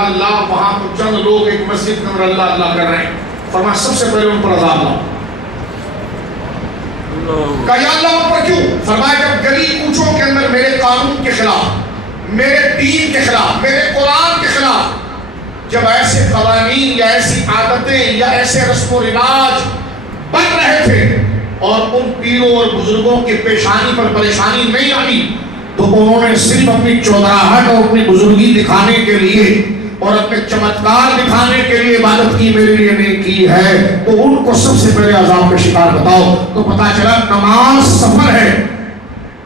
یا اللہ وہاں تو چند لوگ ایک مسجد کے اندر اللہ اللہ کر رہے ہیں، فرمایا سب سے پہلے ان پر عذاب لاؤ۔ کہا یا اللہ ان پر کیوں؟ فرمایا جب گلی کوچوں کے اندر میرے قانون کے خلاف، میرے دین کے خلاف، میرے قرآن کے خلاف جب ایسے قوانین یا ایسی عادتیں یا ایسے رسم و رواج بن رہے تھے اور ان پیروں اور بزرگوں کی پیشانی پر پریشانی نہیں آئی، تو انہوں نے صرف اپنی چودراہٹ اور اپنی بزرگی دکھانے کے لیے اور اپنے چمتکار دکھانے کے لیے عبادت کی، میرے لیے نہیں کی ہے، تو ان کو سب سے پہلے عذاب کا شکار بتاؤ۔ تو پتا چلا نماز سفر ہے،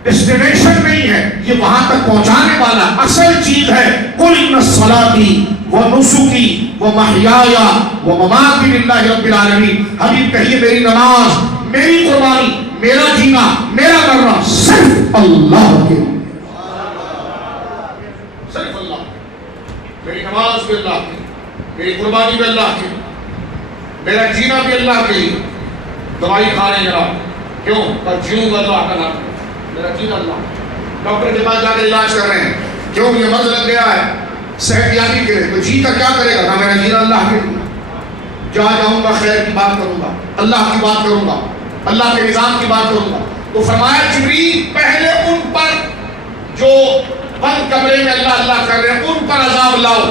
ڈیسٹینیشن نہیں ہے، یہ وہاں تک پہنچانے والا اصل چیز ہے۔ قُلْ إِنَّ صَلَاتِي وَنُسُكِي وَمَحْيَايَ وَمَمَاتِي لِلَّهِ رَبِّ الْعَالَمِينَ۔ حبیب کہیے میری نماز، میری قربانی، میرا جینا، میرا مرنا صرف اللہ کے لیے، صرف اللہ۔ میری نماز بھی اللہ کی، میری قربانی بھی اللہ کی، میرا جینا بھی اللہ کے لیے۔ دوائی کھا رہے ہیں جناب، کیوں؟ پر جیوں گا اللہ کا نام، میرا جینا اللہ۔ ڈاکٹر کے پاس جا کے علاج کر رہے ہیں، کیوں؟ یہ مرض لگ گیا ہے صحت یابی کے لیے، تو جی کا کیا کرے گا؟ میرا جینا اللہ کے لیے، جہاں جاؤں گا خیر کی بات کروں گا، اللہ کی بات کروں گا، اللہ کے نظام کی بات کروں گا۔ تو فرمایا جبریل پہلے ان پر جو بند کمرے میں اللہ اللہ کر رہے ہیں ان پر عذاب لاؤ،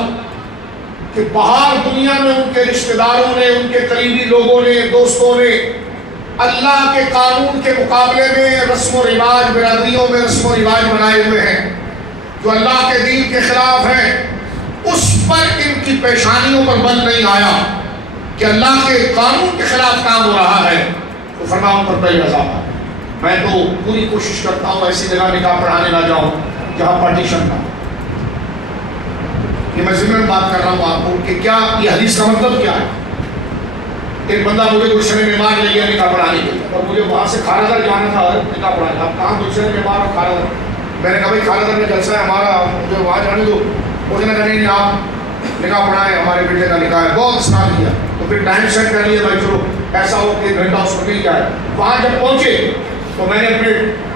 کہ باہر دنیا میں ان کے رشتہ داروں نے، ان کے قریبی لوگوں نے، دوستوں نے اللہ کے قانون کے مقابلے میں رسم و رواج، برادریوں میں رسم و رواج بنائے ہوئے ہیں جو اللہ کے دین کے خلاف ہیں، اس پر ان کی پیشانیوں پر بند نہیں آیا کہ اللہ کے قانون کے خلاف کام ہو رہا ہے، تو فرمایا ان پر پہلے عذاب آیا۔ میں تو پوری کوشش کرتا ہوں ایسی جگہ نکاح پڑھانے نہ جاؤں جہاں پارٹیشن نہ، یہ میں ضمن بات کر رہا ہوں آپ کو کہ کیا یہ حدیث کا مطلب کیا ہے۔ ایک بندہ مجھے گلشن معمار لے گیا نکاح پڑھانے کے لیے، اور مجھے وہاں سے کھارا در جانا تھا نکاح پڑھانے۔ اب کہاں گلشن معمار اور کھارا در؟ میں نے کہا بھائی کھارا در میں جلسہ ہے ہمارا، مجھے وہاں جانے دو۔ اس نے کہا نہیں آپ نکاح پڑھائیں، ہمارے بیٹے کا نکاح ہے۔ بہت اسناد کیا، تو پھر ٹائم سیٹ کر لیا بھائی چلو ایسا ہو کہ 1 گھنٹہ اس کو مل جائے۔ وہاں جب پہنچے تو میں نے اپنے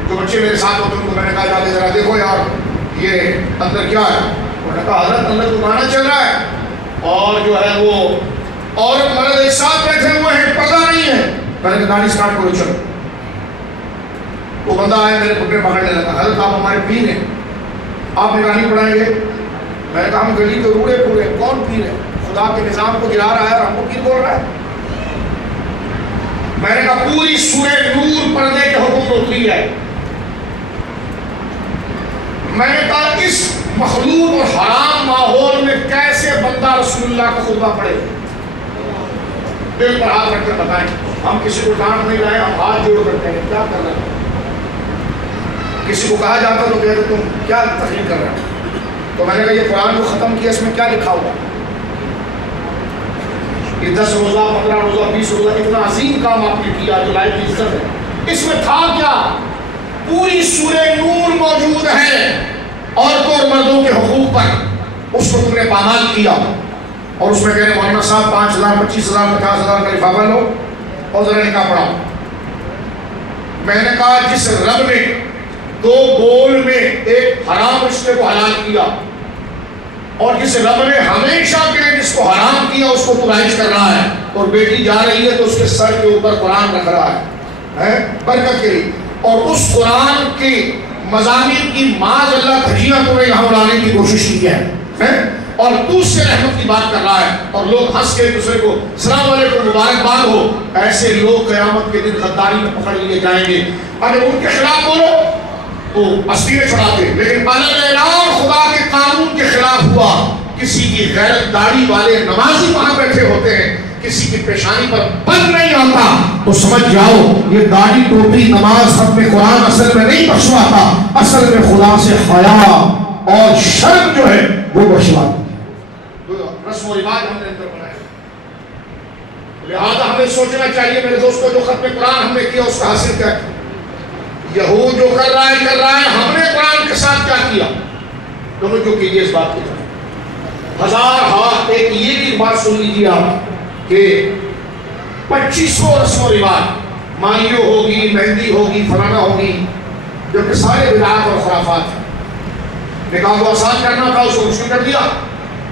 جو بچے میرے ساتھ ہوتے ان کو میں نے کہا جاتے ذرا دیکھو یار یہ اندر کیا ہے۔ انہوں نے کہا حضرت اندر تو گانا چل رہا ہے اور جو ہے وہ عورت مرد ایک ساتھ بیٹھے ہوئے ہیں، پردہ نہیں ہے۔ میں نے کہا گاڑی اسٹارٹ کرو چلو۔ وہ بندہ آیا میرے گھٹنے پکڑنے لگا، حضرت آپ ہمارے پیر ہیں، آپ نکاح نہیں پڑھائیں گے؟ میں نے کہا ہم گلی کے روڑے پورے، کون پیر ہے؟ خدا کے نظام کو گرا رہا ہے اور ہم کو پیر بول رہا ہے۔ میں نے کہا پوری سورہ نور پڑھنے کے حکم اتری ہے۔ میں نے کہا اس مخلوط اور حرام ماحول میں کیسے بندہ رسول اللہ کا خطبہ پڑھے؟ دل پر ہاتھ رکھ کر بتائیں، ہم کسی کو ڈانٹ نہیں رہے، ہم ہاتھ جوڑ کر کہیں کیا کر رہے ہیں؟ کسی کو کہا جاتا تو کہتے تم کیا تقریر کر رہے ہیں؟ تو میں نے کہا یہ قرآن کو ختم کیا، اس میں کیا لکھا ہوا؟ یہ 10 روزہ 15 روزہ 20 روزہ اتنا عظیم کام آپ نے کیا جو لائف کی عزت ہے، اس میں تھا کیا؟ پوری سورہ نور موجود ہے عورتوں اور مردوں کے حقوق پر، اس کو تم نے پامال کیا اور اس میں کہنے مولانا صاحب 5,000 25,000 50,000 کا لفافہ لو اور ذرا نکاح پڑھاؤ۔ میں نے کہا جس رب نے 2 بول میں ایک حرام رشتے کو حلال کیا اور جس رب نے ہمیشہ کے لیے جس کو حرام کیا اس کو تو رائج کر رہا ہے، اور بیٹی جا رہی ہے تو اس کے سر کے اوپر قرآن رکھ رہا ہے برکت کے لیے، اور اس قرآن کے مضامین کی معاذ اللہ دھجیاں تو نے یہاں اڑانے کی کوشش کی ہے، اور تو اس سے رحمت کی بات کر رہا ہے، اور لوگ ہنس کے دوسرے کو السلام علیکم مبارکباد ہو۔ ایسے لوگ قیامت کے دن غداری میں پکڑ لیے جائیں گے۔ اگر ان کے خلاف بولو تو اسیریں چڑھاتے، لیکن اعلان خدا کے قانون کے خلاف ہوا، کسی کی غیرت داڑھی والے نمازی وہاں بیٹھے ہوتے ہیں، کسی کی پیشانی پر بند نہیں آتا، تو سمجھ جاؤ یہ داڑھی ٹوپی نماز ختم قرآن اصل میں نہیں بخشواتا، اصل میں خدا سے حیا اور شرم جو ہے وہ بخشواتا۔ رسم و رواج ہم نے اندر بنایا، لہذا ہمیں سوچنا چاہیے میرے دوستوں جو ختم قرآن ہم نے کیا اس کا حاصل کیا کیا؟ یہود جو کر رہا ہے، ہم نے قرآن کے ساتھ کیا کیا؟ توجہ کیجیے اس بات کی طرف۔ 1000 ہاتھ ایک یہ بھی بات سن لیجیے آپ کہ 2500 رسم و رواج، مائیو ہوگی، مہندی ہوگی، فلانا ہوگی، جو کہ سارے بدعات اور خرافات ہیں۔ نکاح کو آسان کرنا تھا اس کو مشکل کر دیا،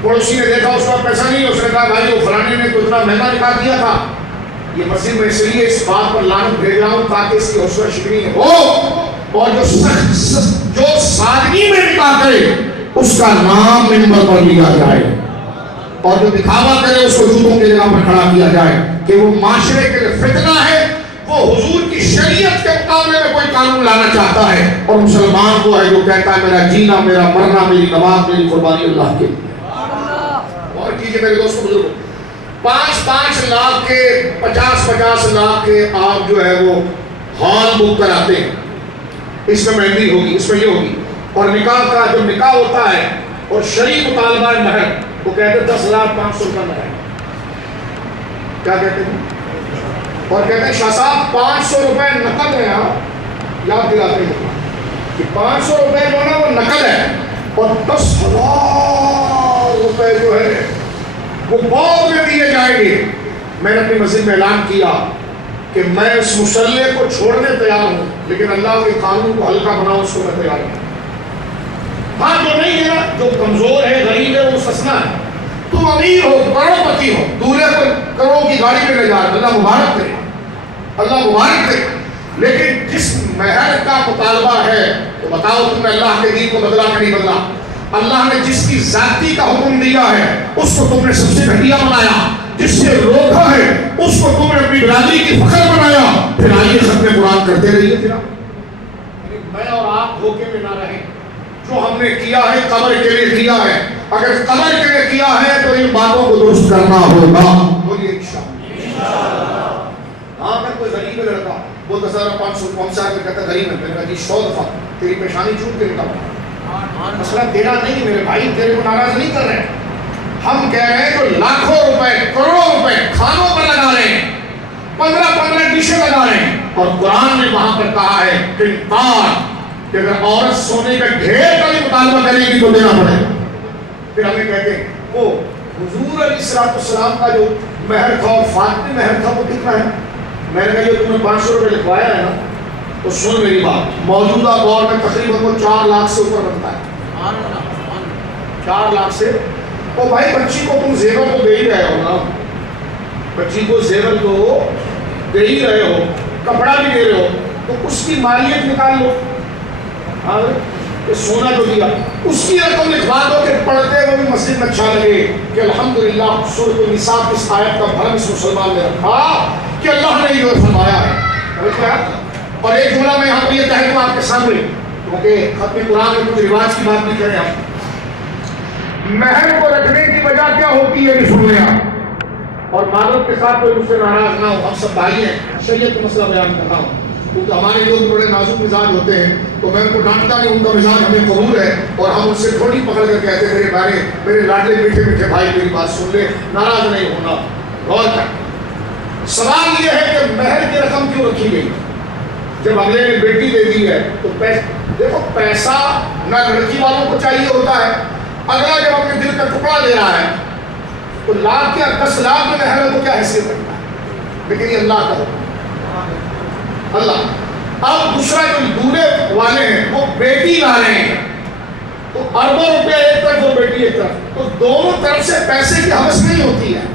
پڑوسی نے دیکھا اس کا پیسہ نہیں، اس نے کہا بھائی وہ فلانے نے تو اتنا مہنگا نکال دیا تھا، یہ مسجد میں اس لیے اس بات پر لعنت بھیج رہا ہوں تاکہ اس کی حوصلہ شکنی ہو، اور جو سادگی میں نکاح کرے اس کا نام منبر پر لیا جائے، اور جو دکھاوا کرے اس کو جوتوں کی جگہ پر کھڑا کیا جائے کہ وہ معاشرے کے لیے فتنہ ہے، وہ حضور کی شریعت کے مقابلے میں کوئی قانون لانا چاہتا ہے، اور مسلمان وہ ہے جو کہتا ہے میرا جینا میرا مرنا میری نماز میری قربانی اللہ کے لیے۔ اور کیجئے میرے دوستوں بزرگوں، 5 لاکھ کے 50 لاکھ کے آپ جو ہے وہ ہال بک کراتے ہیں، اس میں مہندی ہوگی، اس میں یہ ہوگی، اور نکاح کا جو نکاح ہوتا ہے اور شرعی مطالبہ مہر وہ کہتے ہیں 10,500 روپے مہر، کیا کہتے ہیں، اور کہتے ہیں شاہ صاحب 500 روپے نقد ہے، یاد دلاتے ہیں کہ 500 روپے جو ہے نا وہ نقد ہے، اور 10,000 روپے جو ہے وہ بعد میں دیے جائیں گے۔ میں نے اپنی مسجد میں اعلان کیا کہ میں اس مسئلے کو چھوڑنے تیار ہوں، لیکن اللہ کے قانون کو ہلکا بناؤ اس کو میں تیار ہوں۔ ہاں جو نہیں ہے نا، جو کمزور ہے غریب ہے وہ سسنا ہے، تم امیر ہو کروڑ پتی ہو دورے کو کروڑوں کی گاڑی میں لے جا رہے، اللہ مبارک کرے، اللہ مبارک کرے، لیکن جس مہر کا مطالبہ ہے تو بتاؤ تم نے اللہ کے دین کو بدلا کہ نہیں بدلا؟ اللہ نے جس کی ذاتی کا حکم دیا ہے اس کو تم نے سب سے گھٹیا بنایا، جس سے روکا ہے اس کو تم نے اپنی برادری کی فخر بنایا، پھر آئیے ختم قرآن کرتے رہیے۔ پھر میں اور آپ دھوکے میں نہ رہیں، جو ہم نے کیا ہے قبر کے لیے کیا ہے، اگر قبر کے لیے کیا ہے تو ان باتوں کو درست کرنا ہوگا، بولیے انشاءاللہ۔ ہاں میں کوئی غریب لڑکا وہ 10,500 پہنچا کے کہتا غریب ہے، میں نے کہا جی 100 دفعہ تیری پیشانی چوٹ کے نکالا، مسئلہ تیرا نہیں میرے بھائی، تیرے کو ناراض نہیں کر رہے، ہم کہہ رہے ہیں جو لاکھوں روپے کروڑوں روپے کھانوں پر لگا رہے ہیں، 15 ڈشیں لگا رہے ہیں، اور قرآن نے وہاں پر کہا ہے کہ اگر عورت سونے کا ڈھیر کا بھی مطالبہ کرے گی تو دینا پڑے گا۔ پھر ہمیں کہتے ہیں وہ حضور علیہ السلام کا جو مہر تھا اور فاطمی مہر تھا وہ کتنا ہے؟ میں نے کہا یہ تم نے 500 روپے لکھوایا ہے نا، تو سن میری بات، موجودہ دور میں تقریباً وہ 4 لاکھ سے اوپر بنتا ہے، 4 لاکھ سے۔ او بھائی بچی کو تم زیور تو دے ہی رہے ہو نا، بچی کو زیور تو دے ہی رہے ہو، کپڑا بھی دے رہے ہو، تو اس کی مالیت نکال لو، ہاں سونا جو دیا اس کی رقم لکھوا دو کہ پڑھتے ہوئے بھی مسجد میں اچھا لگے کہ الحمدللہ سورۃ النساء کی اس آیت کا بھرم اس مسلمان نے رکھا کہ اللہ نے یہ فرمایا ہے۔ اور ایک جملہ میں یہاں پر یہ کہہ دوں آپ کے سامنے، کیونکہ ختم قرآن میں کچھ رواج کی بات نہیں کریں آپ، مہر کو رکھنے کی وجہ کیا ہوتی ہے یہ سن لیں آپ، اور معذرت کے ساتھ کوئی مجھ سے ناراض نہ ہو، ہم سب بھائی ہیں، شریعت کا مسئلہ بیان کر رہا ہوں، کیونکہ ہمارے لوگ بڑے نازک مزاج ہوتے ہیں تو میں ان کو ڈانٹتا نہیں، ان کا مزاج ہمیں قبول ہے، اور ہم ان سے تھوڑی پکڑ کر کہتے ہیں میرے لاڈلے میٹھے میٹھے بھائی میری بات سن لے، ناراض نہیں ہونا، غور کر۔ سوال یہ ہے کہ مہر کی رقم کیوں رکھی گئی؟ جب اگلے نے بیٹی دے دی ہے تو دیکھو پیسہ نہ لڑکی والوں کو چاہیے ہوتا ہے، اگلا جب اپنے دل کا ٹکڑا دے رہا ہے تو لاکھ یا 10 لاکھ میں مہر کو کیا حیثیت رکھتا ہے، لیکن یہ اللہ کا حکم، اللہ۔ اب دوسرا جو دورے والے ہیں وہ بیٹی لا رہے ہیں تو اربوں روپے ایک طرف اور بیٹی ایک طرف، تو دونوں طرف سے پیسے کی حوث نہیں ہوتی ہے۔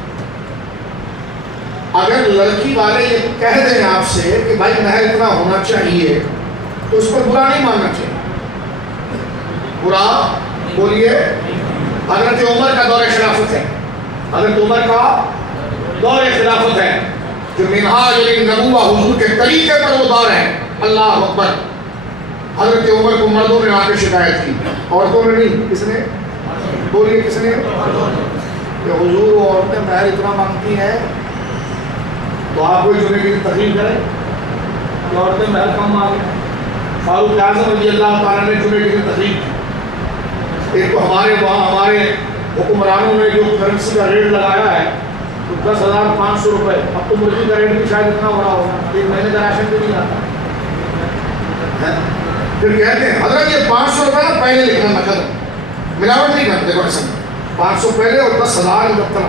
اگر لڑکی والے یہ کہہ دیں آپ سے کہ بھائی مہر اتنا ہونا چاہیے تو اس پر برا نہیں ماننا چاہیے، برا بولیے۔ حضرت عمر کا دور خلافت ہے، حضرت عمر کا دور خلافت ہے، جو منہاج النبوہ حضور کے طریقے پر وہ دور ہے، اللہ اکبر۔ حضرت عمر کو مردوں نے آ کے شکایت کی، عورتوں نے نہیں، کس نے؟ بولیے کس نے؟ کہ حضور وہ عورتیں مہر اتنا مانگتی ہیں تو آپ کوئی جمعے کی تقریر کریں کہ عورتیں مہر کم مانگیں۔ فاروق اعظم رضی اللہ تعالیٰ نے جمعے کی تقریر کی، ایک تو ہمارے وہاں ہمارے حکمرانوں نے جو کرنسی کا ریٹ لگایا ہے تو 10,500 روپے، اب تو مرغی کا ریٹ بھی شاید اتنا ہو رہا ہوگا، 1 مہینے کا راشن بھی نہیں آتا۔ پھر کہتے ہیں حضرت یہ 500 روپے نا پہلے لکھنا نقد، ملاوٹ نہیں کرتے، بڑے سمجھ 500 پہلے اور 10,000 دفتر،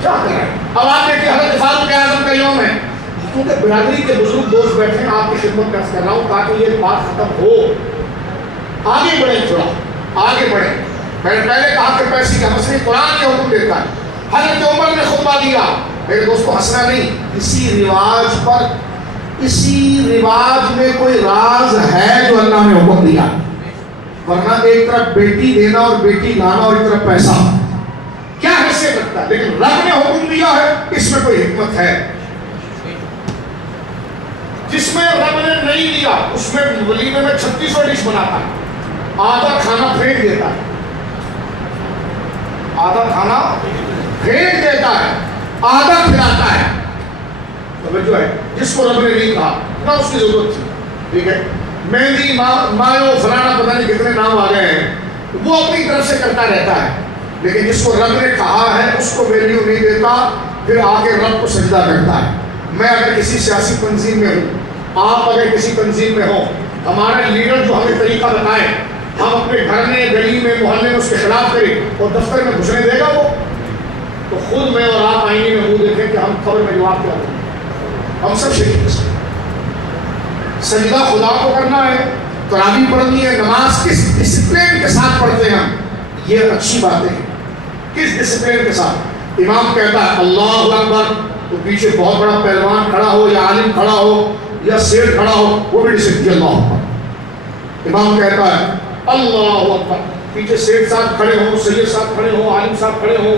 کیا کر رہے ہیں؟ اب آپ دیکھیں حضرت فاروق اعظم کا یوم ہے، کیونکہ برادری کے بزرگ دوست بیٹھے ہیں، آپ کی خدمت پیش کر رہا ہوں تاکہ یہ بات ختم ہو، آگے بڑھیں، تھوڑا آگے بڑھیں۔ میں نے پہلے کہا کہ پیسے کا مسئلہ قرآن یہ حکم دیتا ہے. حضرت عمر نے خطبہ دیا. میرے دوست کو ہنسنا نہیں, اسی رواج میں کوئی راز ہے جو اللہ نے حکم دیا, ورنہ ایک طرف بیٹی دینا اور بیٹی لانا اور ایک طرف پیسہ کیا حیثیت رکھتا ہے, لیکن رب نے حکم دیا ہے, اس میں کوئی حکمت ہے. جس میں رب نے نہیں دیا اس میں ولیمے میں 3600 ڈش بناتا ہے, آدھا کھانا پھینک دیتا ہے, آدھا کھانا پھینک دیتا ہے, آدھا کھلاتا ہے. توجہ ہے, جس کو رب نے نہیں کہا نہ اس کی ضرورت تھی. ٹھیک ہے, مہندی مایو فلانا پتہ نہیں کتنے نام آ گئے ہیں, وہ اپنی طرف سے کرتا رہتا ہے, لیکن جس کو رب نے کہا ہے اس کو ویلیو نہیں دیتا, پھر آگے رب کو سجدہ کرتا ہے. میں اگر کسی سیاسی تنظیم میں ہوں, آپ اگر کسی تنظیم میں ہوں, ہمارا لیڈر جو ہمیں طریقہ بتائے, ہم اپنے گھر میں, گلی میں, محلے میں اس کے خلاف کریں اور دفتر میں گھسنے دے گا وہ؟ تو خود میں اور آپ آئینے میں منہ دیکھیں کہ ہم خبر میں جواب کیا دیں. ہم سب شریک ہیں. سجدہ خدا کو کرنا ہے, تراویح پڑھنی ہے, نماز کس ڈسپلین کے ساتھ پڑھتے ہیں ہم, یہ اچھی باتیں ہیں. کس ڈسپلین کے ساتھ؟ امام کہتا ہے اللہ اکبر, تو پیچھے بہت بڑا پہلوان کھڑا ہو یا عالم کھڑا ہو یا سیٹ کھڑا ہو, وہ بھی ڈسپلین اللہ اکبر. امام کہتا ہے اللہ اکبر, پیچھے سیٹ صاحب کھڑے ہوں, سید صاحب کھڑے ہوں, عالم صاحب کھڑے ہوں,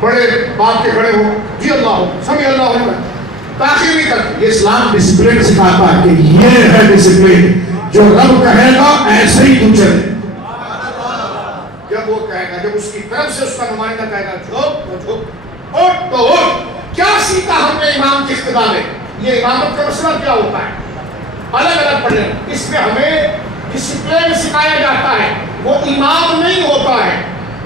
بڑے باپ کے کھڑے ہوں, جی اللہ سمجھ اللہ اکبر, تاخیر نہیں کرتے. یہ اسلام ڈسپلین سکھاتا ہے کہ یہ ہے ڈسپلین, جو رب کہے گا ایسے ہی تو چلے. جب وہ کہے گا, جب اس کی طرف سے اس کا نمائندہ کہے گا جھک تو جھک, اٹھ تو اٹھ. کیا سیکھا ہم نے امام کی اقتدا میں؟ یہ امامت کا مسئلہ کیا ہوتا ہے, الگ الگ پڑھنے. اس میں ہمیں ڈسپلین سکھایا جاتا ہے. وہ امام نہیں ہوتا ہے,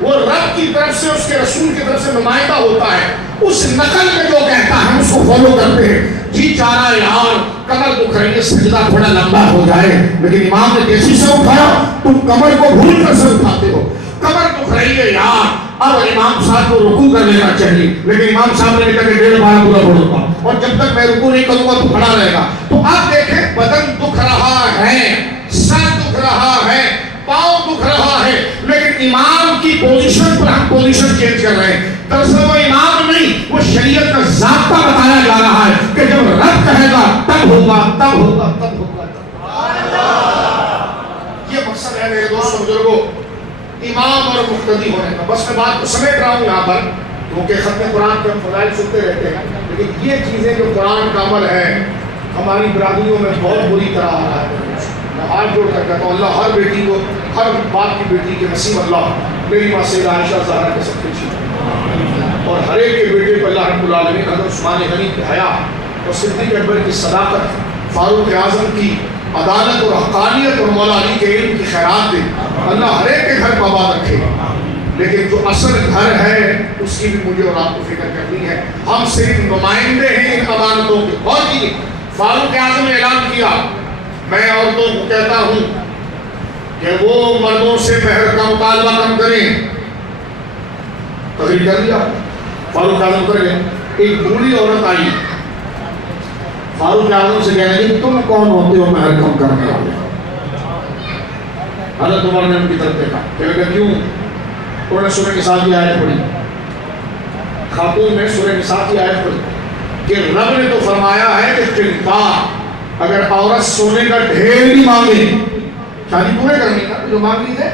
وہ رب کی طرف سے, اس کے رسول کی طرف سے نمائندہ ہوتا ہے. اس نقل میں جو کہتا ہے ہم اس کو فالو کرتے ہیں. جی چاہ رہا ہے یار کمر کو کریے, سجدہ تھوڑا لمبا ہو جائے, لیکن امام نے جیسی سے اٹھایا تم کمر کو بھول کر سے اٹھاتے ہو. کمر کو کریے یار, اب امام صاحب کو رکوع کر لینا چاہیے, لیکن امام صاحب نے کہا کہ 1.5 بار پورا پڑھوں گا, اور جب تک میں رکوع نہیں کروں گا تو کھڑا رہے گا. تو آپ دیکھیں بدن دکھ رہا ہے, سر دکھ رہا ہے, پاؤں دکھ رہا ہے, لیکن امام کی پوزیشن پر ہم پوزیشن چینج کر رہے ہیں. دراصل وہ امام نہیں, وہ شریعت کا ضابطہ بتایا جا رہا ہے کہ جب رب کہے گا تب ہوگا, تب ہوگا, تب ہوگا. یہ مقصد ہے میرے دوستوں بزرگوں امام اور مقتدی ہونے کا. بس میں بات کو سمیٹ رہا ہوں یہاں پر, کیونکہ ختم قرآن کے ہم فضائل سنتے رہتے ہیں, لیکن یہ چیزیں جو قرآن کا عمل ہے ہماری برادریوں میں بہت بری طرح آ رہا ہے. میں ہاتھ جوڑ کر کہتا ہوں اللہ ہر بیٹی کو, ہر باپ کی بیٹی کے نصیب اللہ میری ماں سیدہ عائشہ زہرا کے سب کچھ, اور ہر ایک کے بیٹے کو اللہ رب العالمین حضرت عثمان غنی کی حیا اور صدیق اکبر کی صداقت, فاروق اعظم کی عدالت اور حقانیت, اور مولا علی کے علم کی خیرات دے. اللہ ہر ایک کے گھر کو آباد رکھے, لیکن جو اصل گھر ہے اس کی بھی مجھے اور آپ کو فکر کرنی ہے. ہم صرف نمائندے ہیں ان امانتوں کے. اور کی فاروق اعظم نے اعلان کیا, میں عورتوں کو کہتا ہوں کہ وہ مردوں سے مہر کا مطالبہ کم کریں. تقریر کر دیا, فاروق اعظم کر گئے. ایک بوڑھی عورت آئی, فاروق اعظم سے کہنے لگی تم کون ہوتے ہو مہر کم کرنے والے؟ حضرت عمر نے ان کی طرف دیکھا, کہ کیوں؟ انہوں نے سورہ نساء کی آیت پڑھی, خاتون نے سورہ نساء کی آیت پڑھی کہ رب نے تو فرمایا ہے کہ قلقاء, اگر عورت سونے کا ڈھیر بھی مانگے, شادی پورے کرنے کا جو مانگ لی تھے,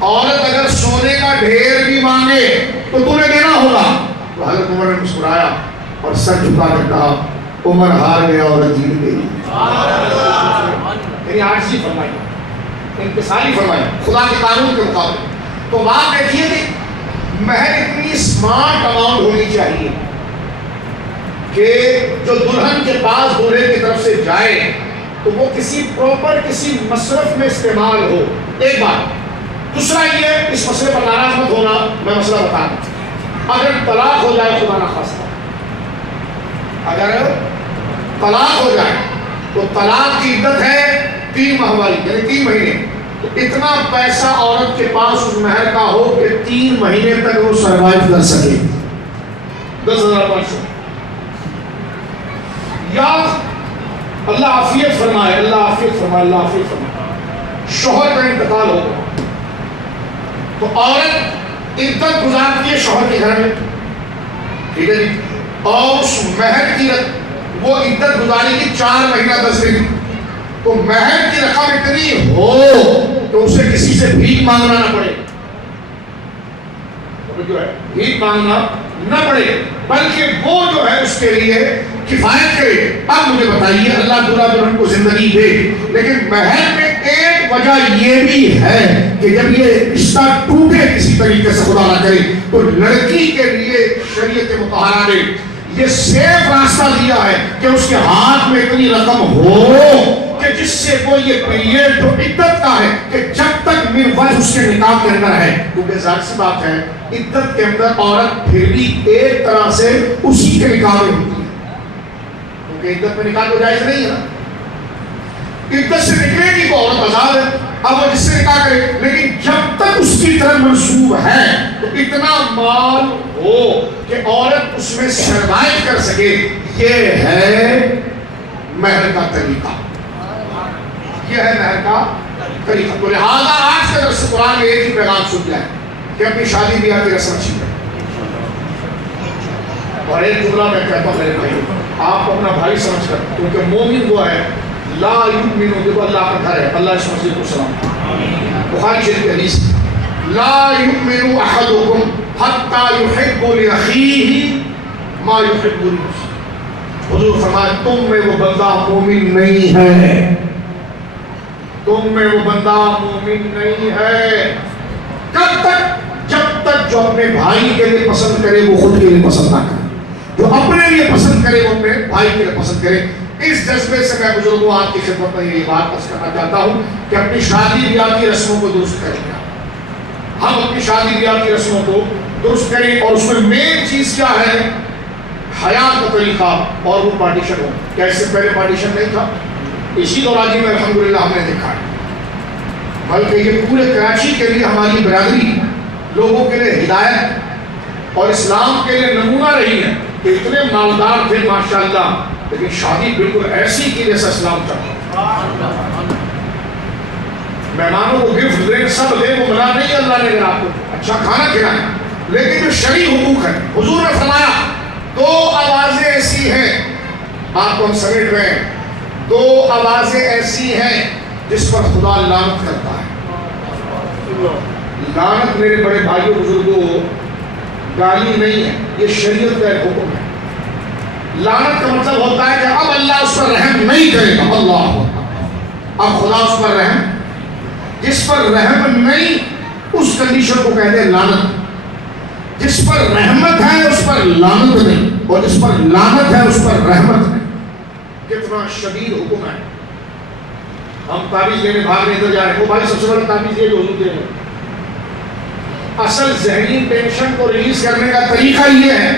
عورت اگر سونے کا ڈھیر بھی مانگے تو تمہیں دینا ہوگا. تو حضرت عمر نے مسکرایا اور سر جھکا کر کہا عمر ہار گیا اور جیت گئی. یعنی عاجزی فرمائی, انکساری فرمائی خدا کے قانون کے مطابق. تو بات دیکھیے کہ مہر اتنی اسمارٹ اماؤنٹ ہونی چاہیے کہ جو دلہن کے پاس دولہے کی طرف سے جائے تو وہ کسی پراپر کسی مصرف میں استعمال ہو. ایک بات. دوسرا یہ, اس مسئلے پر ناراض مت ہونا, میں مسئلہ بتا دوں. اگر طلاق ہو جائے خدا نخواستہ, اگر طلاق ہو جائے تو طلاق کی عدت ہے 3 ماہواری, یعنی 3 مہینے. تو اتنا پیسہ عورت کے پاس اس مہر کا ہو کہ 3 مہینے تک وہ سروائیو کر سکے. 10,500. یا اللہ عافیت فرمائے, اللہ عافیت فرمائے, اللہ عافیت فرمائے, شوہر کا انتقال ہو گیا, تو عورت عدت گزارتی ہے شوہر کے گھر میں، ٹھیک ہے جی، اور اس مہر کی وہ عدت گزاری کی 4 مہینہ 10 دن، تو مہر کی رقم اتنی ہو تو اسے کسی سے بھیک مانگنا نہ پڑے، جو ہے بھیک مانگنا نہ پڑے، بلکہ وہ جو ہے اس کے لیے کفایت کرے۔ اب مجھے بتائیے، اللہ دلہا دلہن کو زندگی دے، لیکن مہر میں ایک وجہ یہ بھی ہے کہ جب یہ رشتہ ٹوٹے کسی طریقے سے، خدا نہ کرے، تو لڑکی کے لیے شریعت مطہرہ نے یہ سیف راستہ دیا ہے کہ اس کے ہاتھ میں اتنی رقم ہو کہ جس سے وہ یہ پیریڈ جو عدت کا ہے کہ جب تک میرواز اس کے نکاح کے اندر ہے، کیونکہ ظاہر سی بات ہے عدت کے اندر عورت پھر بھی ایک طرح سے اسی کے نکاح میں ہوتی ہے، کیونکہ عدت میں نکاح تو جائز نہیں ہے نا، عدت سے نکلے گی تو عورت آزاد ہے، اب وہ جس سے نکاح کرے، لیکن جب تک اس کی طرف منسوب ہے تو اتنا مال ہو کہ عورت اس میں سروائیو کر سکے، یہ ہے مہر کا طریقہ، یہ ہے مہر کا طریقہ۔ تو لہٰذا آج کے درس قرآن میں ایک ہی پیغام سن جائے کہ اپنی شادی بیاہ کی رسم اچھی ہے۔ اور ایک جملہ میں کہتا ہوں میرے بھائی، آپ اپنا بھائی سمجھ کر، کیونکہ مومن وہ ہے لا یؤمن، دیکھو اللہ کا گھر ہے، اللہ اس مسجد کو سلام، بخاری شریف کی حدیث، لا یؤمن احدکم حتی یحب لاخیہ ما یحب لنفسہ۔ حضور فرمایا تم میں وہ بندہ مومن نہیں ہے، تم میں وہ بندہ مومن نہیں ہے، کب تک؟ جب تک جو اپنے بھائی کے لیے پسند کرے وہ خود کے لیے پسند نہ کرے، جو اپنے لیے پسند کرے وہ اپنے بھائی کے لیے پسند کرے۔ اس جذبے سے میں بزرگوں آپ کی خدمت میں یہ بات عرض کرنا چاہتا ہوں کہ اپنی شادی بیاہ کی رسموں کو درست کریں، ہم اپنی شادی بیاہ کی رسموں کو درست کریں، اور اس میں مین چیز کیا ہے؟ حیات کا طریقہ، اور وہ پارٹیشن ہو۔ کیا اس سے پہلے پارٹیشن نہیں تھا؟ اسی دوران میں الحمدللہ ہم نے دیکھا ہے، بلکہ یہ پورے کراچی کے لیے ہماری برادری لوگوں کے لیے ہدایت اور اسلام کے لیے نمونہ رہی ہے کہ اتنے مالدار تھے ماشاءاللہ، لیکن شادی بالکل ایسی کی جیسا اسلام چاہتا۔ مہمانوں کو گفٹ دیں، سب دیں، وہ ملا نہیں اللہ نے آپ کو اچھا کھانا کھلائیں، لیکن جو شرعی حقوق ہے، حضور نے فرمایا 2 آوازیں ایسی ہیں، آپ کو ہم سمیٹ رہے ہیں، 2 آوازیں ایسی ہیں جس پر خدا لعنت کرتا ہے۔ لعنت میرے بڑے بھائیوں بزرگوں گالی نہیں ہے، یہ شریعت کا ایک حکم ہے۔ لعنت کا مطلب ہوتا ہے کہ اب اللہ اس پر رحم نہیں کرے گا، اللہ اب خدا اس پر رحم، جس پر رحم نہیں اس کنڈیشن کو کہتے ہیں لعنت، جس پر رحمت ہے اس پر لعنت نہیں، اور جس پر لعنت ہے اس پر رحمت نہیں۔ کتنا شدید حکم ہے۔ ہم تعویذ لینے بھاگ ادھر جا رہے ہیں، وہ بھائی سب سے بڑا تعویذ یہ جو حضور دے رہے ہیں، اصل ذہنی ٹینشن کو ریلیز کرنے کا طریقہ یہ ہے،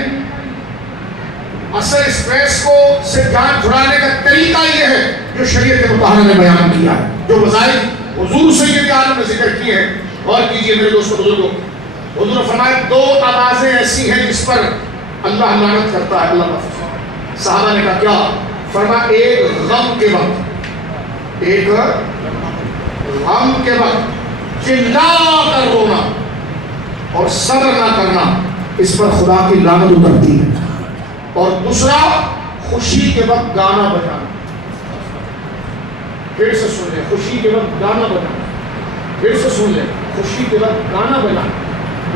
اصل اسٹریس کو سے جان چھڑانے کا طریقہ یہ ہے جو شریعت مطہرہ نے بیان کیا ہے، جو وظائف حضور سید عالم نے ذکر کی ہے۔ اور کیجئے میرے دوستو بزرگوں، حضور نے فرمایا 2 آوازیں ایسی ہیں جس پر اللہ لعنت کرتا ہے، اللہ محفوظ۔ صحابہ نے کہا کیا؟ فرمایا ایک غم کے وقت، ایک غم کے وقت چلا کر رونا اور صبر نہ کرنا، اس پر خدا کی لعنت اترتی ہے۔ اور دوسرا خوشی کے وقت گانا بجانا، پھر سے سن لیں، خوشی کے وقت گانا بجانا، پھر سے سن لیں، خوشی کے وقت گانا بجانا۔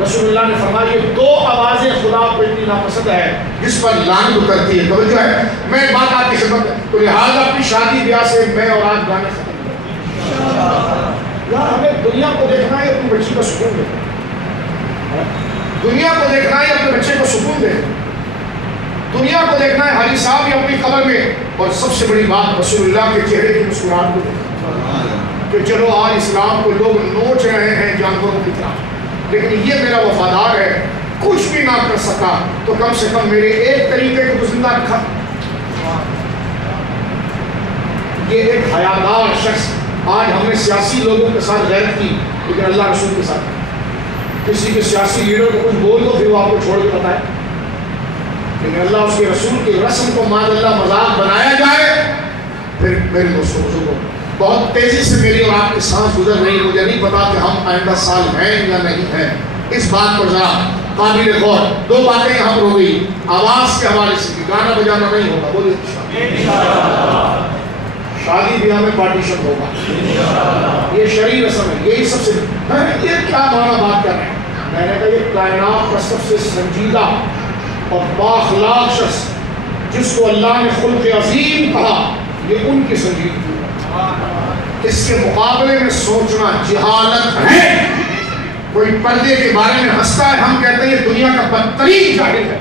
رسول اللہ نے فرمایا یہ 2 آوازیں خدا کو اتنی ناپسند ہے جس پر لعنت اترتی ہے۔ توجہ ہے، میں ایک بات آپ کی خدمت ہے، تو لہٰذا اپنی شادی بیاہ سے میں اور آپ گانے ختم کریں۔ یار ہمیں دنیا کو دیکھنا ہے، اپنی بچی کو سکون دے، دنیا کو دیکھنا ہے، اپنے بچے کو سکون دے، دنیا کو دیکھنا ہے حاجی صاحب یہ اپنی قبر میں، اور سب سے بڑی بات رسول اللہ کے چہرے کی مسکراہٹ کو کہ چلو آج اسلام کو لوگ نوچ رہے ہیں جانوروں کی طرح، لیکن یہ میرا وفادار ہے، کچھ بھی نہ کر سکا تو کم سے کم میرے ایک طریقے کو زندہ رکھا۔ یہ ایک حیادار شخص، آج ہم نے سیاسی لوگوں کے ساتھ غیرت کی، لیکن اللہ رسول کے ساتھ کسی کے سیاسی لیڈر کو کچھ بول دو پھر وہ آپ کو چھوڑ کے بتائے، لیکن اللہ اس کے رسول کی رسم کو مان اللہ مذاق بنایا جائے، پھر میرے دوستوں بزرگوں بہت تیزی سے میری اور آپ کی سانس گزر رہی ہے، مجھے نہیں پتا کہ ہم آئندہ سال ہیں یا نہیں ہیں، اس بات پر ذرا قابل غور. دو باتیں یہاں پر ہو گئی آواز کے حوالے سے، گانا بجانا نہیں ہوگا، بولیے شادی بیاہ میں پارٹیشن ہوگا، یہ شرعی رسم ہے. یہی سب سے یہ کیا معنی بات کر رہے ہیں؟ میں نے کہا یہ کائنات کا سب سے سنجیدہ اور بااخلاق شخص جس کو اللہ نے خلق عظیم کہا، یہ ان کی سنجیدگی ہے. اس کے مقابلے میں سوچنا جہالت ہے. کوئی پردے کے بارے میں ہنستا ہے، ہم کہتے ہیں یہ دنیا کا بدترین جاہل ہے،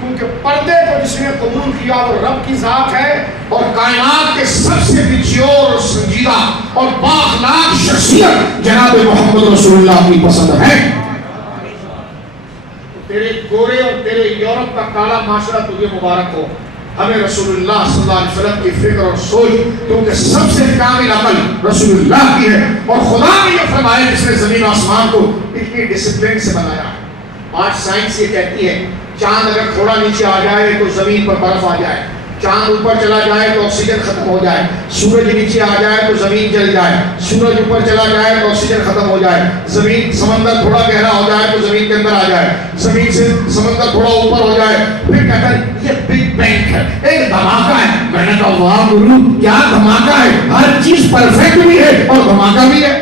کیونکہ پردے کو جس نے قبول کیا وہ رب کی ذات ہے، اور کائنات کے سب سے بچیور اور سنجیدہ اور بااخلاق شخصیت جناب محمد رسول اللہ کی پسند ہے. تیرے گورے اور تیرے یورپ کا کالا معاشرہ تجھے مبارک ہو. ہمیں رسول اللہ صلی اللہ علیہ وسلم کی فکر اور سوچ، کیونکہ سب سے کامل عمل رسول اللہ کی ہے، اور خدا نے یہ فرمایا جس نے زمین آسمان کو اتنی ڈسپلن سے بنایا. آج سائنس یہ کہتی ہے چاند اگر تھوڑا نیچے آ جائے تو زمین پر برف آ جائے، چاند اوپر چلا جائے تو آکسیجن ختم ہو جائے، سورج نیچے آ جائے تو زمین جل جائے، سورج اوپر چلا جائے تو آکسیجن ختم ہو جائے، زمین سمندر تھوڑا گہرا ہو جائے تو زمین کے اندر آ جائے، زمین سے سمندر تھوڑا اوپر ہو جائے. پھر کہتا ہے یہ بگ بینگ ہے، ایک دھماکہ ہے. میں نے کہا واہ گرو کیا دھماکہ ہے، ہر چیز پرفیکٹ بھی ہے اور دھماکہ بھی ہے.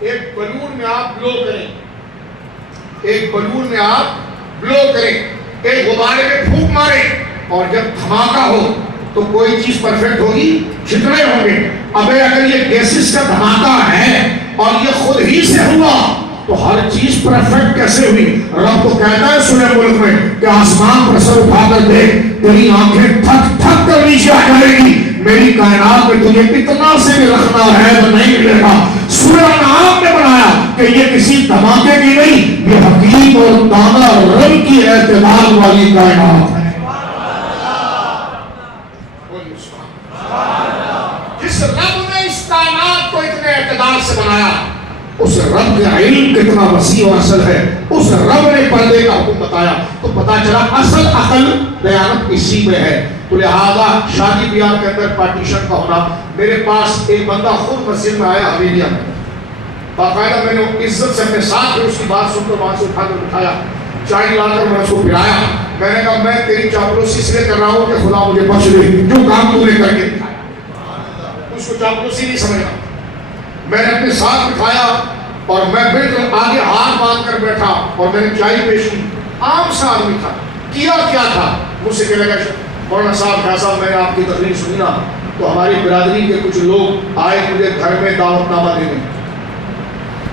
ایک بلون میں آپ بلو کریں، ایک بلون میں آپ بلو کریں، ایک غبارے میں پھونک مارے، اور جب دھماکہ ہو تو کوئی چیز پرفیکٹ ہوگی، چھتنے ہوں گے. ابے اگر یہ گیسز کا دھماکہ ہے اور یہ خود ہی سے ہوا تو ہر چیز پرفیکٹ کیسے ہوئی؟ رب تو کہتا ہے سورہ ملک میں کہ آسمان پر سر اٹھا کر دیکھ، تیری آنکھیں تھک تھک کر نیچے آ جائے گی. میری کائنات میں تجھے کتنا سے بھی رکھنا ہے تو نہیں ملے گا. سورہ انعام نے بنایا کہ یہ کسی دھماکے کی نہیں، یہ حکیم اور دانا رب کی اعتدال والی کائنات ہے. جس رب نے اس کائنات کو اتنے اعتدال سے بنایا، اس رب کا علم کتنا وسیع و اصل ہے. اس رب نے پردے کا حکم بتایا تو پتا چلا اصل عقل دیانت اسی میں ہے. تو لہذا شادی بیاہ کے اندر پارٹیشن کا ہونا. میرے پاس ایک بندہ خود مسجد میں آیا حویلیہ میں، باقاعدہ میں نے عزت سے اپنے ساتھ اس کی بات سن کر وہاں سے اٹھا کر اٹھایا، چائے لا کر میں اس کو پلایا. میں نے کہا میں تیری چاپلوسی اس لیے کر رہا ہوں کہ خدا مجھے بخش دے جو کام تو نے کر کے دکھایا. اس کو چاپلوسی نہیں سمجھا. میں نے اپنے ساتھ بٹھایا اور میں بالکل آگے ہاتھ باندھ کر بیٹھا اور میں نے چائے پیش کی. عام سا آدمی تھا، کیا کیا تھا، مجھ سے کہنے لگا مولانا صاحب میں نے آپ کی تقریر سنی نا تو ہماری برادری کے کچھ لوگ آئے مجھے گھر میں دعوت نامہ دینے.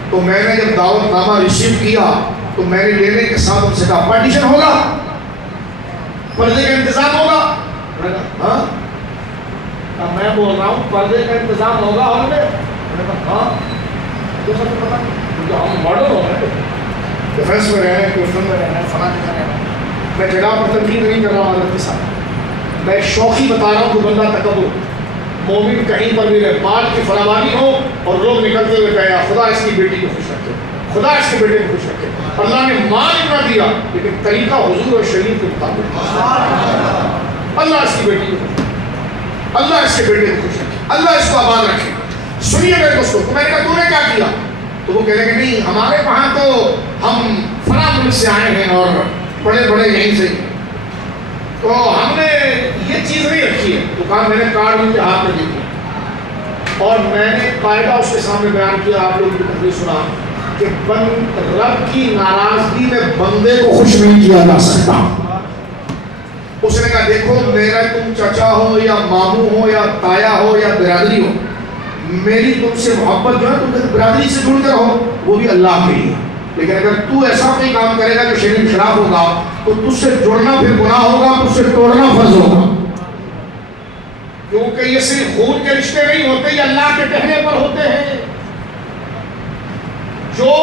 تو میں نے جب دعوت نامہ ریسیو کیا تو میں نے لینے کے ساتھ ان سے کہا پارٹیشن ہوگا، پردے کا انتظام ہوگا. ہاں میں بول رہا ہوں پردے کا انتظام ہوگا. اور ہاں تو سب کو پتا کیونکہ ہم ماڈل ہو رہے ہیں، ڈیفینس میں رہے ہیں، کوشن میں رہے ہیں، فلاں جگہ رہے ہیں. میں جگہ پر تنقید نہیں کر رہا ہوں حضرت کے ساتھ، میں شوخی بتا رہا ہوں کہ بندہ تکبر مومن کہیں پر بھی رہے، مال کی فراوانی ہو اور لوگ نکلتے ہوئے کہے خدا اس کی بیٹی کو خوش رکھے، خدا اس کے بیٹے کو خوش رکھے. اللہ نے مال اتنا دیا لیکن طریقہ حضور اور شریعت کے مطابق. اللہ اس کی بیٹی کو خوش، اللہ اس کے بیٹے کو خوش رکھے، اللہ اس کو آباد رکھے. سنیے میرے دوستوں. تو میں نے کہا تو نے کیا کیا؟ تو وہ کہہ رہے کہ نہیں ہمارے وہاں تو ہم فلاں ملک سے آئے ہیں اور بڑے بڑے یہیں سے، تو ہم نے یہ چیز نہیں رکھی ہے. تو کہا میں نے کارڈ ان کے ہاتھ میں دی اور میں نے قاعدہ اس کے سامنے بیان کیا، آپ لوگ کی تقریر سنا کہ رب کی ناراضگی میں بندے کو خوش نہیں کیا جا سکتا. اس نے کہا دیکھو میرا تم چچا ہو یا ماموں ہو یا تایا ہو یا برادری ہو، میری تم سے محبت جو ہے تم برادری سے جڑ کر ہو وہ بھی اللہ کے لیے. لیکن اگر تو ایسا کوئی کام کرے گا جو شریعت کے خلاف ہوگا تو تجھ سے جڑنا پھر گناہ ہوگا، تجھ سے توڑنا فرض ہوگا. کیونکہ یہ صرف خون کے رشتے نہیں ہوتے، یہ اللہ کے کہنے پر ہوتے ہیں. جو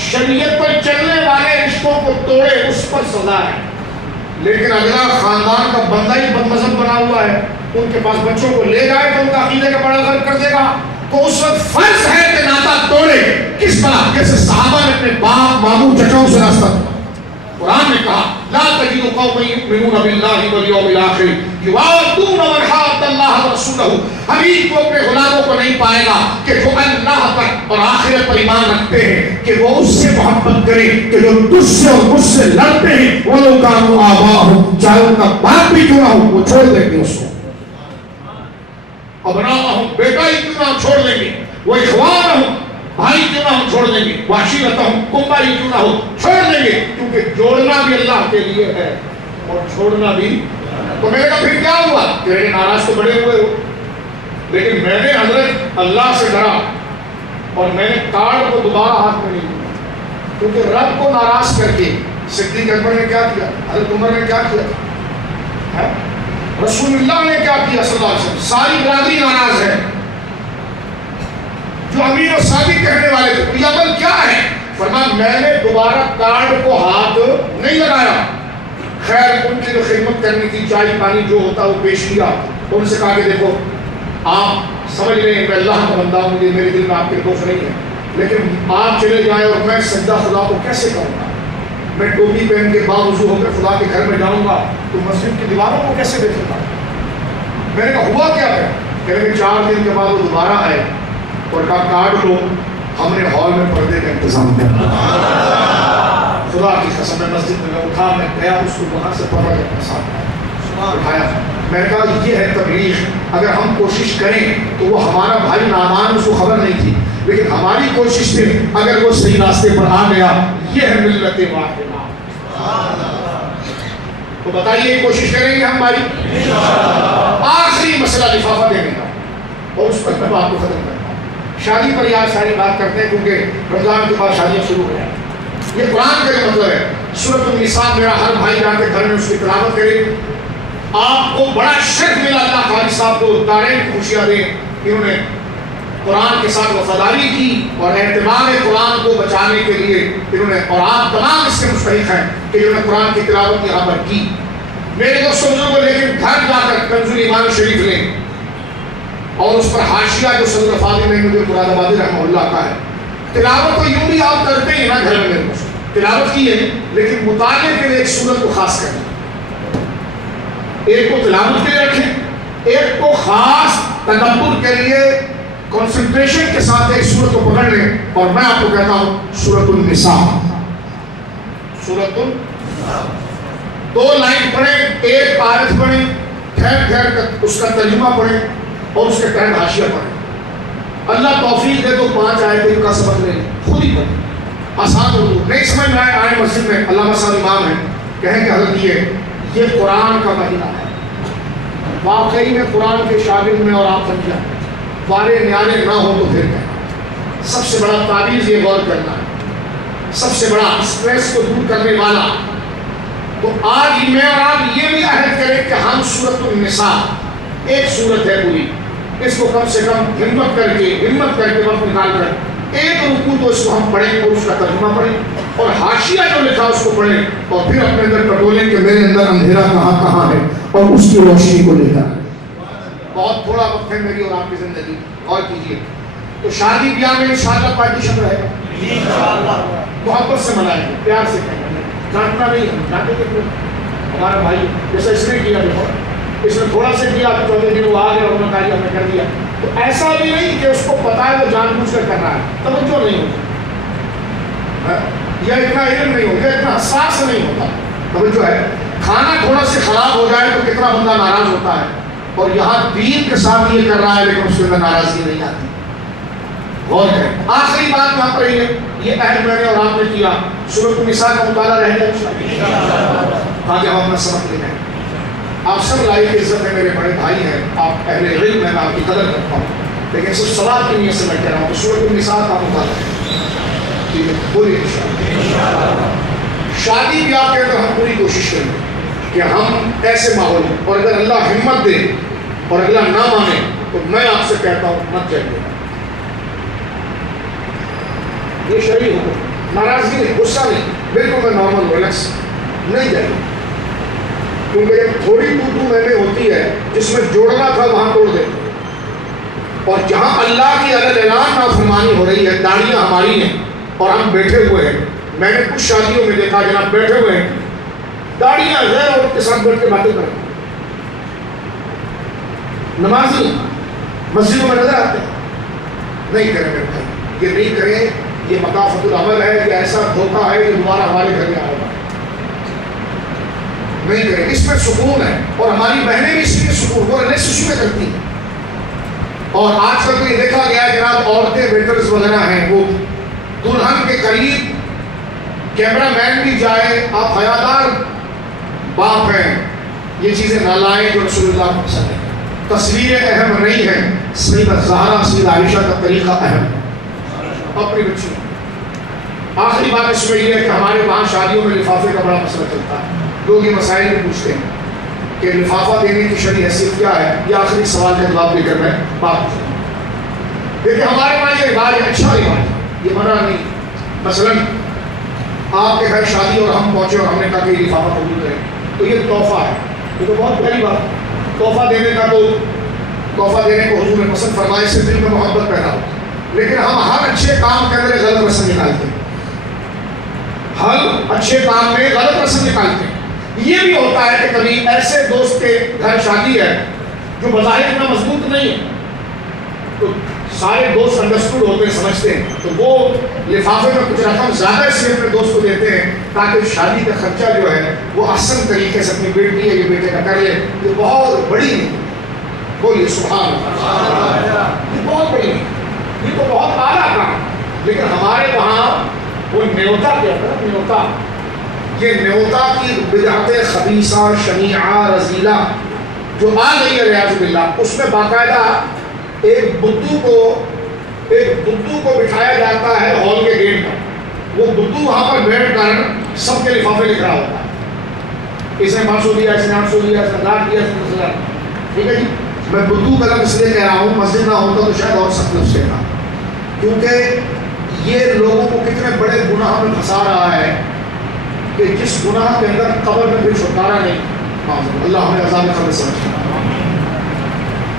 شریعت پر چلنے والے رشتوں کو توڑے اس پر سزا ہے. لیکن اگلا خاندان کا بندہ ہی بد مذہب بنا ہوا ہے، ان کے پاس بچوں کو لے جائے تو ان کا عقیدے کا بڑا غلط کر دے گا، تو اس وقت فرض ہے کہ ناتا توڑے. کس طرح؟ جیسے صحابہ نے اپنے باپ ماموں چچاؤں سے راستہ. قرآن نے کہا لا تجد قوما يؤمنون بالله واليوم الاخر يوادون من حاد الله ورسوله. حبیب کو اپنے غلاموں کو نہیں پائے گا کہ جو اللہ پر اور آخرت پر ایمان رکھتے ہیں کہ وہ اس سے محبت کریں کہ جو تجھ سے اور مجھ سے لڑتے ہیں وہ لوگ کانو آبا ہوں، چاہے ان کا باپ بھی کیوں نہ ہو وہ چھوڑ دیں گے اس کو. ابناءہم، بیٹا ہی کیوں نہ ہم چھوڑ دیں گے. وہ اخوانہم، بھائی کیوں نہ ہم چھوڑ دیں گے. وعشیرتہم، کنبہ ہی کیوں نہ ہو چھوڑ دیں گے، کیونکہ جوڑنا بھی اللہ کے لیے ہے اور چھوڑنا بھی. تو میں نے کہا پھر کیا ہوا کہ میرے ناراض تو بڑے ہوئے ہو، لیکن میں نے حضرت اللہ سے ڈرا اور میں نے کارڈ کو دوبارہ ہاتھ میں نہیں لیا، کیونکہ رب کو ناراض کر کے صدیق اکبر نے کیا کیا، حضرت عمر نے کیا کیا، رسول اللہ نے کیا کیا صلی اللہ علیہ وسلم. ساری برادری ناراض ہے. جو امین و ثابت کہنے والے تھے یہ عمل کیا ہے، فرمایا میں نے دوبارہ کارڈ کو ہاتھ نہیں لگایا. خیر ان کی جو خدمت کرنی تھی چائے پانی جو ہوتا وہ پیش کیا. ان سے کہا کہ دیکھو آپ سمجھ رہے ہیں میں اللہ کا بندہ ہوں، مجھے میرے دل میں آپ کے خوف نہیں ہے، لیکن آپ چلے جائیں اور میں سجدہ خدا کو کیسے کروں گا. میں ٹوپی پہن کے باوضو ہو کر خدا کے گھر میں جاؤں گا تو مسجد کی دیواروں کو کیسے دیکھوں گا. میں نے کہا ہوا کیا ہے، کہنے کہ 4 دن کے بعد وہ دوبارہ آئے اور کہا کارڈ لو، ہم نے ہال میں پردے کا انتظام کیا. خدا کی قسم میں مسجد میں اٹھا، میں گیا اس کو وہاں سے پردہ کا ساتھ اٹھایا. میں نے کہا یہ ہے تبلیغ. اگر ہم کوشش کریں تو وہ ہمارا بھائی نادان، اس کو خبر نہیں تھی، لیکن ہماری کوشش سے اگر وہ صحیح راستے پر آ گیا، یہ ہے ملت واحدہ. تو بتائیے کوشش کریں گے ہم بھائی. آخری مسئلہ لفافہ دینے کا اور اس پر میں بات کو ختم کرتا ہوں. شادی پر یاد ساری بات کرتے ہیں کیونکہ رمضان کے بعد شادیاں شروع ہو جائیں. یہ قرآن کا جو مطلب ہے. سورۃ النساء میرا ہر بھائی جا کے گھر میں اس کی تلاوت کرے. آپ کو بڑا شرف ملا اللہ خالد صاحب کو دارین کی خوشیاں دیں، انہوں نے قرآن کے ساتھ وفاداری کی اور اعتبار قرآن کو بچانے کے لیے انہوں نے، اور آپ تمام اس کے مستحق ہیں کہ انہوں نے قرآن کی تلاوت یہاں پر کی. میرے دوستوں کو لیکن گھر جا کر کنز ایمان شریف لیں اور اس پر حاشیہ جو صدر فاضل نے مجھے مراد آبادی رحمہ اللہ کا ہے. تلاوت تو یوں بھی آپ کرتے ہیں نا گھر میں، میرے دوست تلاوت کی ہے، لیکن مطالعے کے لیے ایک سورت کو خاص کریں. ایک کو تلاوت کے لیے رکھیں، ایک کو خاص تدبر کے لیے کنسنٹریشن کے ساتھ ایک سورت کو پکڑ لیں. اور میں آپ کو کہتا ہوں سورۃ النساء، سورۃ النساء 2 لائن پڑھیں، ایک آیت پڑھیں، ٹھہر کر اس کا ترجمہ پڑھیں اور اس کے تحت حاشیہ پڑھیں. اللہ توفیق دے تو 5 آیتیں کا سبق لیں، خود ہی پڑھیں. آسان اردو نہیں سمجھ میں آئے مسجد میں علامہ صاحب امام ہیں، کہیں کہ حضرت یہ قرآن کا مہینہ ہے. واقعی میں قرآن کے شاگرد میں اور آپ سمجھا وارے نیارے نہ ہو تو پھر کہنا. سب سے بڑا تعویذ یہ غور کرنا ہے، سب سے بڑا اسٹریس کو دور کرنے والا. تو آج میں اور آپ یہ بھی عہد کریں کہ ہم سورۃ النساء ایک سورت ہے پوری، اس کو کم سے کم ہمت کر کے وقت نکال کر ایک رکوع تو اس کو ہم پڑھیں اور اس کا ترجمہ پڑھیں اور حاشیہ جو لکھا اس کو پڑھیں اور پھر اپنے اندر ٹٹولیں کہ میرے اندر اندھیرا کہاں ہے اور اس کی روشنی کو لے کر. بہت تھوڑا وقت ہے میری اور آپ کی زندگی، اور کیجیے. تو شادی بیاہ میں انشاءاللہ پارٹیشن رہے گا، محبت سے منائیں گے، پیار سے کہیں گے، ڈانٹنا نہیں ہے. ڈانٹے کے ہمارا بھائی جیسا اس نے کیا، دیکھو اس نے تھوڑا سے کیا، 14 دن وہ آ گیا اور انہوں نے کہا میں کر دیا. تو ایسا بھی نہیں کہ اس کو پتا ہے وہ جان بوجھ کر کر رہا ہے، توجہ نہیں ہوتی، یا اتنا علم نہیں ہوتا، اتنا حساس نہیں ہوتا. توجہ ہے. کھانا تھوڑا سے خراب ہو جائے تو کتنا بندہ ناراض ہوتا ہے، اور یہاں دین کے ساتھ یہ کر رہا ہے لیکن اس کے اندر ناراضگی نہیں آتی. غور کریں. آخری بات یہاں پر یہ عہد میں نے اور آپ نے کیا. سورۃ النساء کا مطالعہ رہے گا تاکہ ہم اپنا سبق لے لیں. آپ سب لائق عزت ہے، میرے بڑے بھائی ہیں، آپ اہل علم ہیں، میں آپ کی قدر کرتا ہوں، لیکن صرف سوال کی نیت سے میں کہہ رہا ہوں کہ سورۃ النساء کا مطالعہ ٹھیک ہے پوری انشاءاللہ. شادی بیاہ کے اندر ہم پوری کوشش کریں کہ ہم ایسے ماحول میں، اور اگر اللہ ہمت دے اور اللہ نہ مانے تو میں آپ سے کہتا ہوں مت جائیے. یہ شرعی حکم، ناراضگی نہیں، غصہ نہیں، بالکل میں نارمل ریلیکس نہیں جائیے. کیونکہ ایک تھوڑی تو میں نے ہوتی ہے جس میں جوڑنا تھا وہاں توڑ دے، اور جہاں اللہ کی علیہ اعلان نافرمانی ہو رہی ہے، داڑیاں ہماری ہیں اور ہم بیٹھے ہوئے ہیں. میں نے کچھ شادیوں میں دیکھا جناب بیٹھے ہوئے ہیں، داڑیاں غیر عورت کے ساتھ بیٹھ کے باتیں کریں. نمازی مسجدوں میں نظر آتے ہیں. نہیں کریں میرے بھائی, یہ نہیں کریں. یہ مکافۃ العمل ہے, یہ ایسا دھوکہ ہے, یہ دوبارہ ہمارے گھر میں آئے گا. نہیں کریں, اس میں سکون ہے. اور ہماری بہنیں بھی اسی میں سکون, وہ رہنے سے شکر کرتی ہیں. اور آج کل تو یہ دیکھا گیا ہے جناب, عورتیں ویٹرز وغیرہ ہیں, وہ دلہن کے قریب کیمرہ مین بھی جائے, آپ حیادار باپ ہیں, یہ چیزیں نہ لائیں جو رسول اللہ کو پسند ہے. تصویریں اہم نہیں ہیں, سیدہ زہرا سیدہ عائشہ کا طریقہ اہم ہے. اپنی بچی. آخری بات اس میں یہ ہے کہ ہمارے وہاں شادیوں میں لفافے کا بڑا مسئلہ چلتا ہے. لوگ یہ مسائل بھی پوچھتے ہیں کہ لفافہ دینے کی شرعی حیثیت کیا ہے. یہ آخری سوال کا جواب دے کر میں بات کروں. دیکھیں ہمارے وہاں یہ رواج ہے, اچھا رواج ہے, یہ منع نہیں. مثلاً آپ کے گھر شادی اور ہم پہنچے اور ہم نے کہا کہ یہ لفافہ قبول کریں, تو یہ تحفہ ہے. یہ تو بہت پہلی بات ہے. تحفہ دینے کا تو تحفہ دینے کو حضور نے پسند فرمایا, اس سے دل میں محبت پیدا ہوتی ہے. لیکن ہم ہر اچھے کام کے اندر غلط رسم نکالتے ہیں. ہر اچھے کام میں غلط رسم نکالتے ہیں. یہ بھی ہوتا ہے کہ کبھی ایسے دوست کے گھر شادی ہے جو بظاہر اتنا مضبوط نہیں ہے, تو سارے دوست انڈرسٹوڈ ہوتے ہیں, سمجھتے ہیں, تو وہ لفافے میں کچھ رقم زیادہ اس لیے اپنے دوست کو دیتے ہیں تاکہ شادی کا خرچہ جو ہے وہ احسن طریقے سے اپنی بیٹی ہے یہ بیٹے کا کر لے. یہ بہت بڑی نہیں, بولیے سبحان اللہ, یہ بہت بڑی نہیں, یہ تو بہت اعلیٰ کام. لیکن ہمارے وہاں وہ نیوتا کہتا ہے, نیوتا, یہ نیوتا کی بدعت خبیثہ شنیعہ رذیلہ جو آ گئی ہے ریاض باللہ, اس میں باقاعدہ ایک بدھو کو بٹھایا جاتا ہے ہال کے گیٹ پر. وہ بدھو وہاں پر بیٹھ کر سب کے لفافے لکھ رہا ہوتا ہے. اس نے 500 دیا, اس نے 800 دیا, اس نے 1000 دیا, اس نے 10,000. ٹھیک ہے جی, میں بدھو کا لفظ اس لیے کہہ رہا ہوں, مسجد نہ ہوتا تو شاید اور سخت لفظ کہتا, کیونکہ یہ لوگوں کو کتنے بڑے گناہ میں پھنسا رہا ہے کہ جس گناہ کے اندر قبر میں پھر چھٹکارا نہیں. اللہ ہمیں عذاب قبر سمجھے,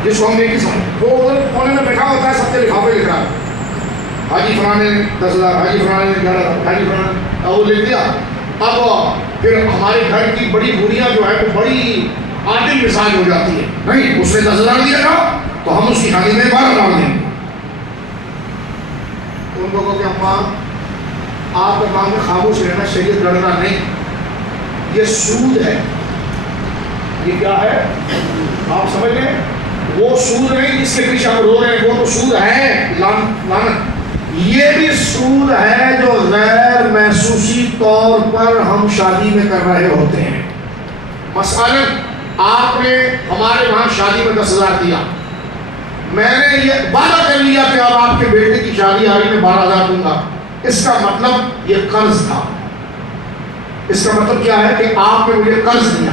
جس کو ہم نے سمجھ, وہ ادھر کونے میں بیٹھا ہوتا ہے, سب کے لفافے لکھ رہا ہے. حاجی فلاں نے 10,000, حاجی فلاں نے 11,000, حاجی فلاں نے, وہ لکھ دیا. اب پھر ہمارے گھر کی بڑی بوڑھیاں جو ہے وہ بڑی عادل مزاج ہو جاتی ہے. نہیں, اس نے 10,000 دیا تھا تو ہم اس کی شادی میں 12 ڈال دیں. ان کو کہ اماں آپ کا کام میں خاموش رہنا, شریعت لڑنا نہیں, یہ سود ہے. یہ کیا ہے آپ سمجھ لیں, وہ سود نہیں جس کے پیچھے ہم رو رہے ہیں, وہ تو سود ہے لعنت. یہ بھی سود ہے جو غیر محسوسی طور پر ہم شادی میں کر رہے ہوتے ہیں. مثلاً آپ نے ہمارے وہاں شادی میں 10,000 دیا, میں نے یہ وعدہ کر لیا کہ اب آپ کے بیٹے کی شادی آ رہی میں 12,000 دوں گا. اس کا مطلب یہ قرض تھا. اس کا مطلب کیا ہے کہ آپ نے مجھے قرض دیا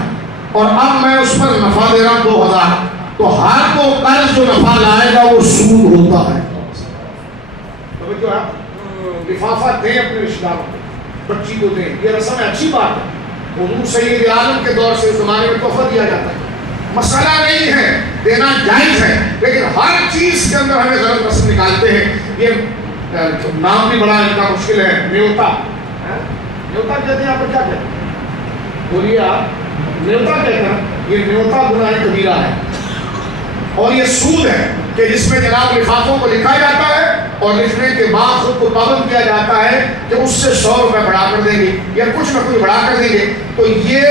اور اب میں اس پر نفع دے رہا ہوں 2,000, تو ہر وہ قرض جو نفع لائے گا وہ سود ہوتا ہے. لفافہ دیں اپنے رشتہ داروں کو, بچی کو دیں, یہ رسم ہے, اچھی بات ہے. حضور سید عالم کے دور سے اس زمانے میں تحفہ دیا جاتا ہے, مسئلہ نہیں ہے, دینا جائز ہے. لیکن ہر چیز کے اندر ہمیں غلط رسم نکالتے ہیں. یہ نام بھی بڑا ان کا مشکل ہے, نیوتا. نیوتا کہتے ہیں, آپ کو کیا کہتے ہیں, بولیے آپ, نیوتا کہتے ہیں. یہ نیوتا گناہ کبیرہ ہے اور یہ سود ہے کہ جس میں جناب لفافوں کو لکھا جاتا ہے اور لکھنے کے بعد خود کو پابند کیا جاتا ہے کہ اس سے 100 روپے بڑھا کر دیں گے یا کچھ نہ کچھ بڑھا کر دیں گے. تو یہ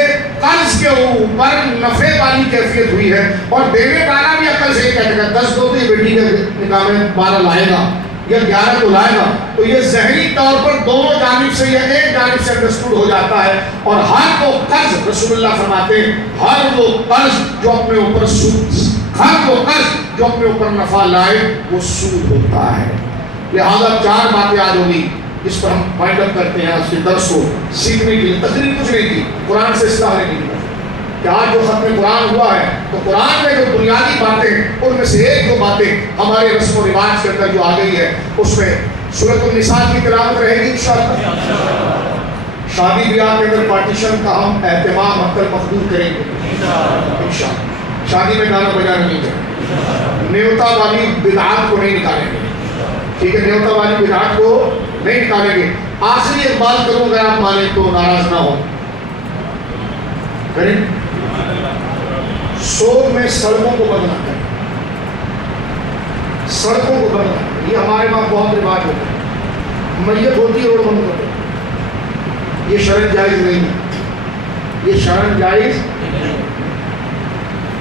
قرض کے اوپر نفع والی کیفیت ہوئی ہے. اور دینے والا بھی عقل سے کہتے ہیں 10 دو تو یہ بیٹی کے نکاح میں 12 لائے گا یا 11 کو لائے گا. تو یہ ذہنی طور پر دونوں جانب سے یا ایک جانب سے انڈرسٹوڈ ہو جاتا ہے. اور ہر وہ قرض, رسول اللہ فرماتے ہیں, ہر وہ قرض جو اپنے اوپر ہر وہ قرض جو اپنے اوپر نفع لائے وہ سود ہوتا ہے. لہذا 4 باتیں آج ہوگی جس پر ہم فائنڈ اپ کرتے ہیں آج کے درس کو سیکھنے کے لیے. تقریر کچھ نہیں تھی, قرآن سے اصلاح نہیں کی کہ آج جو ختم قرآن ہوا ہے تو قرآن میں جو بنیادی باتیں, ان میں سے ایک دو باتیں ہمارے رسم و رواج کے اندر جو آ گئی ہے, اس میں سورۃ النساء کی تلاوت رہے گی انشاءاللہ. شادی بیاہ کے اندر پارٹیشن کا ہم اہتمام اکثر مقبول کریں گے انشاءاللہ. شادی میں گانا بجانا نہیں کریں, نیوتا والی بدعات کو نہیں نکالیں گے. ٹھیک ہے, نیوتا والی بدعات کو نہیں نکالیں گے. آخری ایک بات کروں, اگر آپ مانیں تو ناراض نہ ہو. کریں. سوگ میں سڑکوں کو بندنا کریں، سڑکوں کو بندنا. یہ ہمارے وہاں بہت رواج ہوتا ہے، میت ہوتی ہے روڈ بند کرتے. یہ شرعاً جائز نہیں ہے، یہ شرعاً جائز.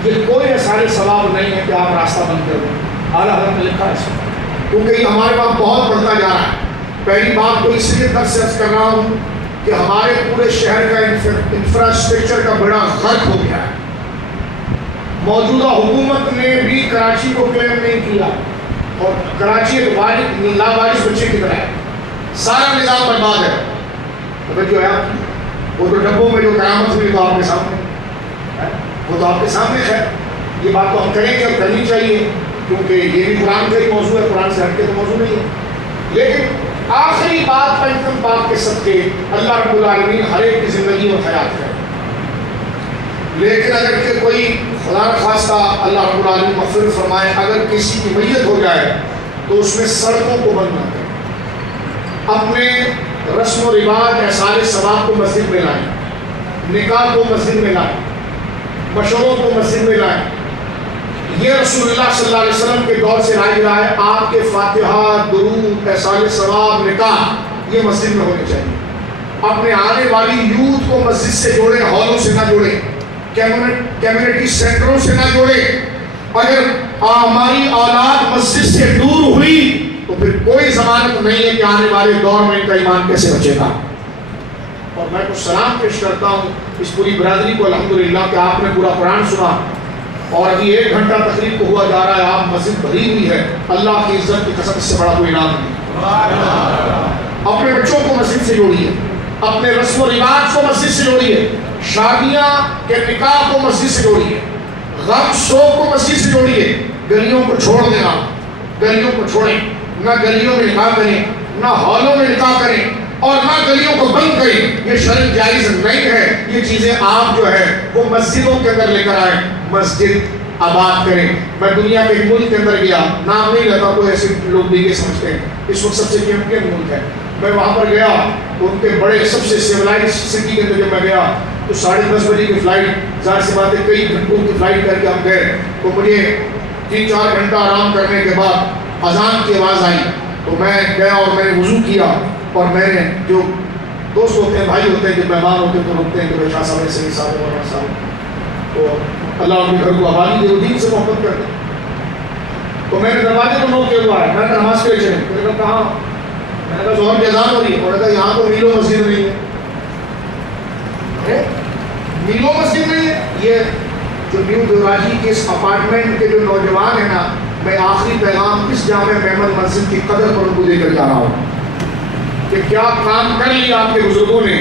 یہ کوئی اثار ثواب نہیں ہے کہ آپ راستہ بند کر دیں. اعلیٰ حضرت نے لکھا ہے کیونکہ یہ ہمارے وہاں بہت بڑھتا جا رہا ہے. پہلی بات تو اس لیے درس کر رہا ہوں کہ ہمارے پورے شہر کا انفراسٹرکچر کا بڑا غرق ہو گیا ہے. موجودہ حکومت نے بھی کراچی کو کلیم نہیں کیا اور کراچی ایک لاوارث بچے کی طرح ہے. سارا نظام برباد ہے. جو ہے وہ تو ڈبوں میں جو قیامت ہوئی تو آپ کے سامنے، وہ تو آپ کے سامنے ہے. یہ بات تو ہم کریں گے اور کرنی چاہیے کیونکہ یہ بھی قرآن کا ہی موضوع ہے، قرآن سے ہٹ کے تو موضوع نہیں ہے. لیکن آخری بات پنجم پاک کے صدقے اللہ رب العالمین ہر ایک کی زندگی اور حیات ہے. لیکن اگر کہ کوئی خدا خواستہ اللہ رب العالمین مغفرت فرمائے اگر کسی کی میت ہو جائے تو اس میں سڑکوں کو بند نہ کریں. اپنے رسم و رواج احسان ثواب کو مسجد میں لائیں، نکاح کو مسجد میں لائیں، مشوروں کو مسجد میں لائیں. یہ رسول اللہ صلی اللہ علیہ وسلم کے دور سے رائج رہا ہے. آپ کے فاتحہ، درود، احسان ثواب، نکاح یہ مسجد میں ہونے چاہیے. اپنے آنے والی یوتھ کو مسجد سے جوڑیں، ہالوں سے نہ جوڑیں، کمیونٹی سینٹروں سے نہ جوڑیں. اگر ہماری اولاد مسجد سے دور ہوئی تو پھر کوئی ضمانت نہیں ہے کہ آنے والے دور میں ان کا ایمان کیسے بچے گا. اور میں کچھ سلام پیش کرتا ہوں اس پوری برادری کو الحمدللہ کہ آپ نے پورا قرآن سنا اور ابھی 1 گھنٹہ تقریب کو ہوا جا رہا ہے. آپ مسجد بھری ہوئی ہے. اللہ کی عزت کی قسم سے بڑا کوئی انعام نہیں. اپنے بچوں کو مسجد سے جوڑیے، اپنے رسم و رواج کو مسجد سے جوڑیے، شادیاں کے نکاح کو مسجد سے جوڑیے، غم شوق کو مسجد سے جوڑیے. گلیوں کو چھوڑ دیں، آپ گلیوں کو چھوڑیں. نہ گلیوں میں نکاح کریں، نہ ہالوں میں نکاح کریں اور نہ گلیوں کو بند کریں. یہ شرع جائز نہیں ہے. یہ چیزیں آپ جو ہے وہ مسجدوں کے اندر لے کر آئیں، مسجد آباد کریں. میں دنیا کے ایک ملک کے اندر گیا، نام نہیں لیتا، کوئی ایسے لوگ بھی یہ سمجھتے ہیں اس وقت سب سے چیمپئن ملک ہے. میں وہاں پر گیا تو ان کے بڑے سب سے سیولائز سٹی کے اندر جب میں گیا تو 10:30 بجے کی فلائٹ، ظاہر سی بات ہے کئی گھنٹوں کی فلائٹ کر کے ہم گئے. تو مجھے 3-4 گھنٹہ آرام کرنے کے بعد اذان کی آواز آئی تو میں گیا اور میں نے وضو کیا اور میں نے جو دوست ہوتے ہیں، بھائی ہوتے ہیں، جو مہمان ہوتے ہیں تو رکتے ہیں کہ بھائی شاہ صاحب ایسے صاحب مولانا صاحب تو اللہ ان کے گھر کو آبادی دے، وہ دین سے محبت کرتے ہیں. تو میں نے دروازے کو نوک کیا ہوا ہے. میں نے نماز کے لیے چلے. میں نے کہا میں نے کہا ظہر کی اذان ہو رہی ہے. انہوں نے کہا یہاں تو میلو مسجد نہیں ہے. میلو مسجد نہیں ہے. یہ جو نیو دیوراجی کے اس اپارٹمنٹ کے جو نوجوان ہیں نا، میں آخری پیغام اس جامع محمد مسجد کی قدر پر ان کو دے کر جا رہا ہوں کہ کیا کام کر لیا آپ کے بزرگوں نے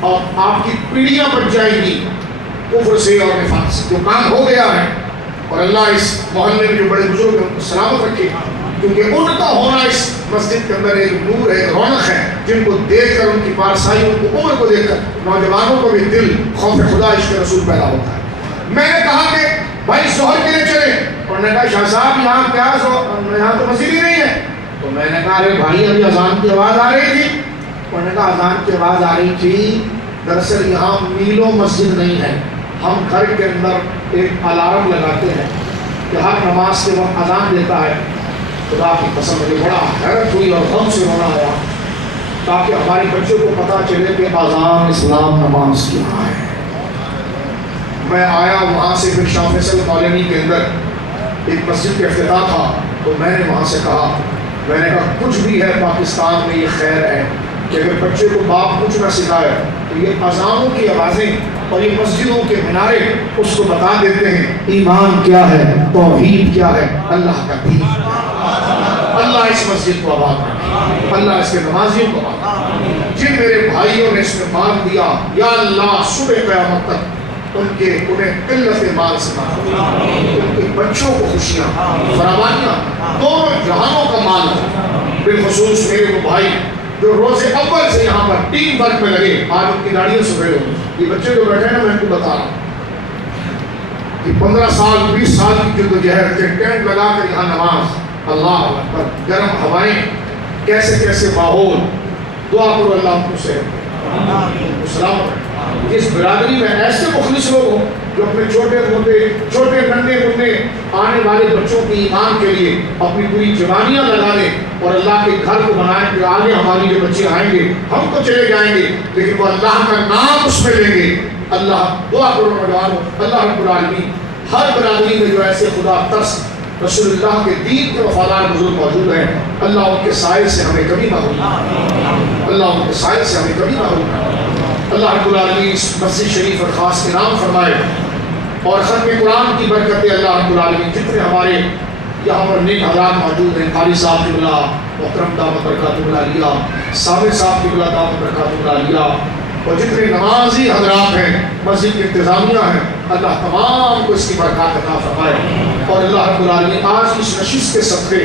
اور آپ کی پیڑھیاں بچ جائیں گی کفر سے اور نفاق سے. جو کام ہو گیا ہے اور اللہ اس محلے میں جو بڑے بزرگ ہیں ان کو سلامت رکھے کیونکہ ان کا ہونا اس مسجد کے اندر ایک نور ہے، ایک رونق ہے جن کو دیکھ کر ان کی پارسائی، ان کو عمر کو دیکھ کر نوجوانوں کو بھی دل خوف خدا عشق رسول پیدا ہوتا ہے. میں نے کہا کہ بھائی ظہر کے لیے چلے. اور نے کہا شاہ صاحب یہاں کیا یہاں تو مسجد ہی نہیں ہے. تو میں نے کہا ارے بھائی ابھی اذان کی آواز آ رہی تھی. انہوں نے کہا اذان کی آواز آ رہی تھی، دراصل یہاں میلوں مسجد نہیں ہے. ہم گھر کے اندر ایک الارم لگاتے ہیں کہ ہر نماز کے وقت اذان دیتا ہے. خدا کی قسم مجھے بڑا حیرت ہوئی اور غم سے رونا آیا تاکہ ہمارے بچوں کو پتہ چلے کہ اذان اسلام نماز کیا ہے. میں آیا وہاں سے پھر شاہ فیصل کالونی کے اندر ایک مسجد کا افتتاح تھا تو میں نے وہاں سے کہا، میں نے کہا کچھ بھی ہے پاکستان میں یہ خیر ہے کہ اگر بچے کو باپ کچھ نہ سکھائے تو یہ اذانوں کی آوازیں اور یہ مسجدوں کے منارے اس کو بتا دیتے ہیں ایمان کیا ہے، توحید کیا ہے، اللہ کا دین. اللہ اس مسجد کو آباد رکھے، اللہ اس کے نمازیوں کو آباد رکھے. جن میرے بھائیوں نے اس میں مال دیا یا اللہ صبح قیامت تک انہیں قلت مال سے ان کے بچوں کو خوشیاں فراوانیاں دونوں جہانوں کا مال ہے. بالخصوص میرے وہ بھائی جو روز اول سے یہاں پر ٹیم ورک میں لگے، آج ان کی گاڑیاں سفید ہو گئی. یہ بچے جو بیٹھے ہیں نا، میں ان کو بتا رہا ہوں کہ 15 سال 20 سال کی جدوجہد کے ٹینٹ لگا کر یہاں نماز، اللہ اکبر، گرم ہوائیں، کیسے کیسے ماحول. دعا کرو اللہ ان کو صحت دے، سلامت رکھے. جس برادری میں ایسے مخلص لوگ ہوں جو اپنے چھوٹے ننھے منھے آنے والے بچوں کی ایمان کے لیے اپنی پوری جوانیاں لگا دیں اور اللہ کے گھر کو بنائیں کہ آگے ہماری جو بچے آئیں گے ہم تو چلے جائیں گے لیکن وہ اللہ کا نام اس میں لیں گے. اللہ دعا کرو نوجوانوں, اللہ رب العالمین ہر برادری میں جو ایسے خدا ترس رسول اللہ کے دین کے وفادار بزرگ موجود ہیں, اللہ ان کے سائے سے ہمیں کبھی محروم نہ, اللہ ان کے سائے سے ہمیں کبھی محروم نہ. اللہ رب العالمین اس مسجد شریف اور خاص انعام فرمائے اور ختم قرآن کی برکتیں اللہ رب العالمین جتنے ہمارے یہاں پر نیک حضرات موجود ہیں, قاری صاحب قبلہ محترم دامت برکاتہ العالیہ, سامع صاحب قبلہ دامت برکاتہ العالیہ, اور جتنے نمازی حضرات ہیں, مسجد کی انتظامیہ ہیں, اللہ تمام کو اس کی برکات عطا فرمائے. اور اللہ رب العالمین آج اس نشست کے صدقے,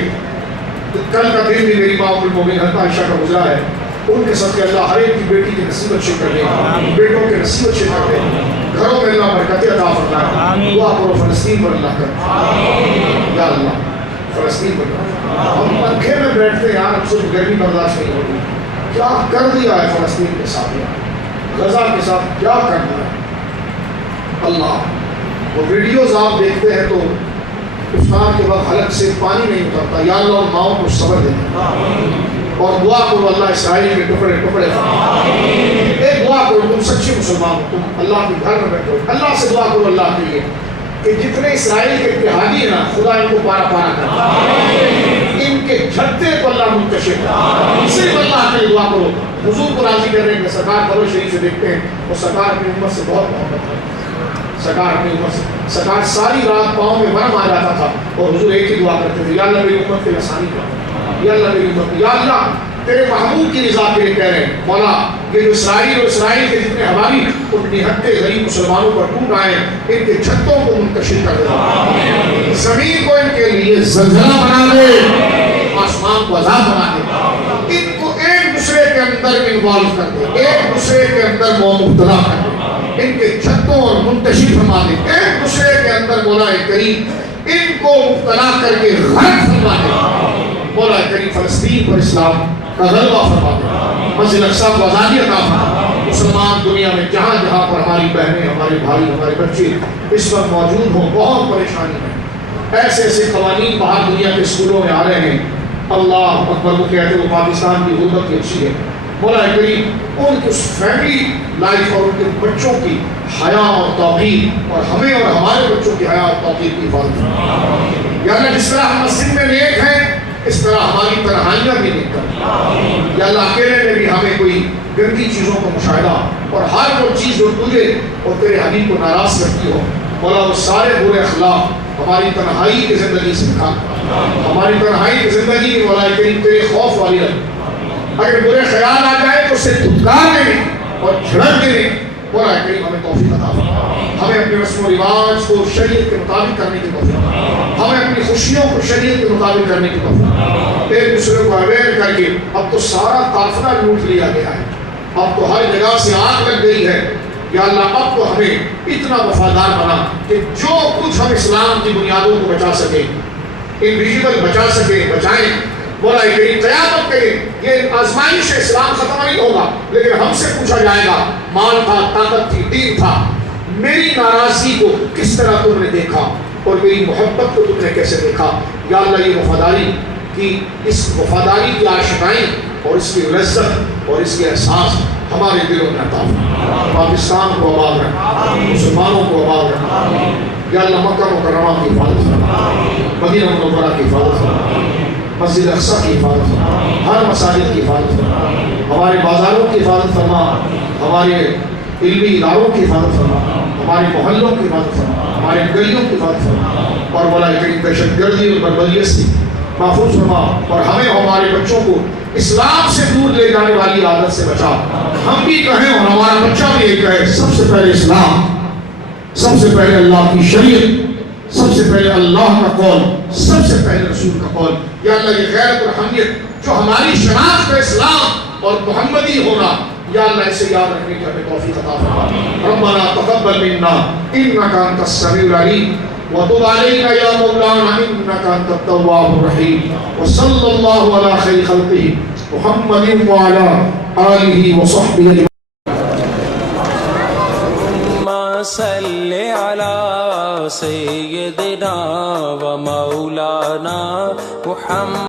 کل کا دن بھی میری ماں ام المومنین حضرت عائشہ کا گزرا ہے, ان کے صدقے اللہ ہر ایک کی بیٹی کی نصیب اچھے کر دے, بیٹوں کے نصیب اچھے کر دے, گھروں میں اللہ برکتیں عطا فرمائے. دعا کرو فلسطین پر اللہ کر, یا اللہ فلسطین پر. ہم پنکھے میں بیٹھتے ہیں یار, اب سے گرمی برداشت نہیں ہوگی. کیا کر دیا ہے فلسطین کے ساتھ, غزہ کے ساتھ کیا کرنا ہے اللہ. وہ ویڈیوز آپ دیکھتے ہیں تو افطار کے وقت حلق سے پانی نہیں اترتا. یا اللہ اور ماؤں کو صبر دے, اور دعا کرو اللہ اسرائیل کے ٹکڑے ٹکڑے. ایک دعا کرو, تم سچے مسلمان ہو, تم اللہ کے گھر میں بیٹھو, اللہ سے دعا کرو اللہ کے لیے کہ جتنے اسرائیل کے اتحادی ہیں نا, خدا ان کو پارا پارا کر, ان کے جھٹے کو اللہ منتشر کر. صرف اللہ کے لیے دعا کرو. حضور کو راضی کرنے کے سرکار قبر شریف سے دیکھتے ہیں, اور سرکار اپنی امت سے بہت محبت ہے. سرکار اپنی امت سے, سرکار ساری رات پاؤں میں ورم آ جاتا تھا اور حضور ایک ہی دعا کرتے تھے, یا اللہ میری امت کے آسانی کر, یا اللہ میری امت, یا اللہ تیرے محبوب کی رضا کے لیے کہہ رہے ہیں مولا یہ جو اسرائیل اور اسرائیل کے جتنے حوالی ان نہتے غریب مسلمانوں پر ٹوٹ آئے ہیں, ان کے چھتوں کو منتشر کر دے, زمین کو ان کے لیے زلزلہ بنا دے, آسمان کو عذاب بنا دے, ان کو ایک دوسرے کے اندر انوالو کر دے, ایک دوسرے کے اندر مبتلا کر دے, ان کے چھتوں اور منتشر فرما دے, ایک دوسرے کے اندر مولا کریم ان کو مبتلا کر کے غرق فرما دے. مولا کریم فلسطین پر اسلام کا غلبہ فرما دے, مسجد اقصی کو آزادی عطا فرما. مسلمان دنیا میں جہاں جہاں پر ہماری بہنیں, ہمارے بھائی, ہمارے بچے اس وقت موجود ہوں, بہت پریشانی ہے. ایسے ایسے قوانین باہر دنیا کے اسکولوں میں آ رہے ہیں, اللہ اکبر, وہ کہتے ہیں وہ پاکستان کی غربت کی اچھی ہے. مولا کریم ان کی اس فیملی لائف اور ان کے بچوں کی حیا اور توقیر, اور ہمیں اور ہمارے بچوں کی حیا اور توقیر کی حفاظت فرما. یا اللہ جس طرح ہم مسجد میں نیک ہیں اس طرح ہماری تنہائیاں بھی نیک کر. یا اللہ اکیلے میں بھی ہمیں کوئی گندی چیزوں کا مشاہدہ اور ہر وہ چیز جو تجھے اور تیرے حبیب کو ناراض کرتی ہو, مولا وہ سارے برے اخلاق ہماری تنہائی کی زندگی سے نکال, ہماری تنہائی کی زندگی میں مولا کریم تیرے خوف والی رکھ. اگر برے خیال آ جائے تو اسے دھتکار دینے اور جھڑک دینے, مولا کریم ہمیں توفیق عطا فرما. ہمیں اپنے رسم و رواج کو شریعت کے مطابق کرنے کی توفیق, ہمیں اپنی خوشیوں کو شریعت کے مطابق کرنے کی توفیق. ایک دوسرے کو اویئر کر کے, اب تو سارا قافلہ لوٹ لیا گیا ہے, اب تو ہر جگہ سے آگ لگ گئی ہے. یا اللہ اب تو ہمیں اتنا وفادار بنا کہ جو کچھ ہم اسلام کی بنیادوں کو بچا سکیں, انویزیبل بچا سکیں, بچائیں. مولا کریم قیامت کے یہ آزمائش اسلام ختم نہیں ہوگا, لیکن ہم سے پوچھا جائے گا مال تھا, طاقت تھی, دین تھا, میری ناراضگی کو کس طرح تم نے دیکھا اور میری محبت کو تم نے کیسے دیکھا. یا اللہ یہ وفاداری کی, اس وفاداری کی آشنائی اور اس کی لذت اور اس کے احساس ہمارے دلوں میں عطا فرما. پاکستان کو آباد رکھ, مسلمانوں کو آباد رکھ. یا اللہ مکہ مکرمہ کی حفاظت فرما, مدینہ منورہ کی حفاظت فرما, مسجد اقصی کی حفاظت فرما, ہر مساجد کی حفاظت فرما, ہمارے بازاروں کی حفاظت فرما, ہمارے علمی اداروں کی حفاظت فرما, ہمارے محلوں کی حفاظت فرما, ہمارے گلیوں کی حفاظت فرما, اور مولا کریم دہشت گردی اور بربریت سے محفوظ فرما, اور ہمیں اور ہمارے بچوں کو اسلام سے دور لے جانے والی عادت سے بچا. ہم بھی کہیں اور ہمارا بچہ بھی یہ کہے, سب سے پہلے اسلام, سب سے پہلے اللہ کی شریعت, سب سے پہلے اللہ کا قول, سب سے پہلے رسول کا قول. یا اللہ یہ غیرت اور حمیت جو ہماری شناخت ہے اسلام اور محمدی ہونا, یا اللہ اسے یاد رکھنے کی ہمیں توفیق عطا فرما. ربنا تقبل منا انک انت السمیع العلیم وتب علینا یا مولانا انک انت التواب الرحیم. وصلی اللہ علی خیر خلقہ محمد وعلی آلہ وصحبہ. صل علی سیدنا و مولانا محمد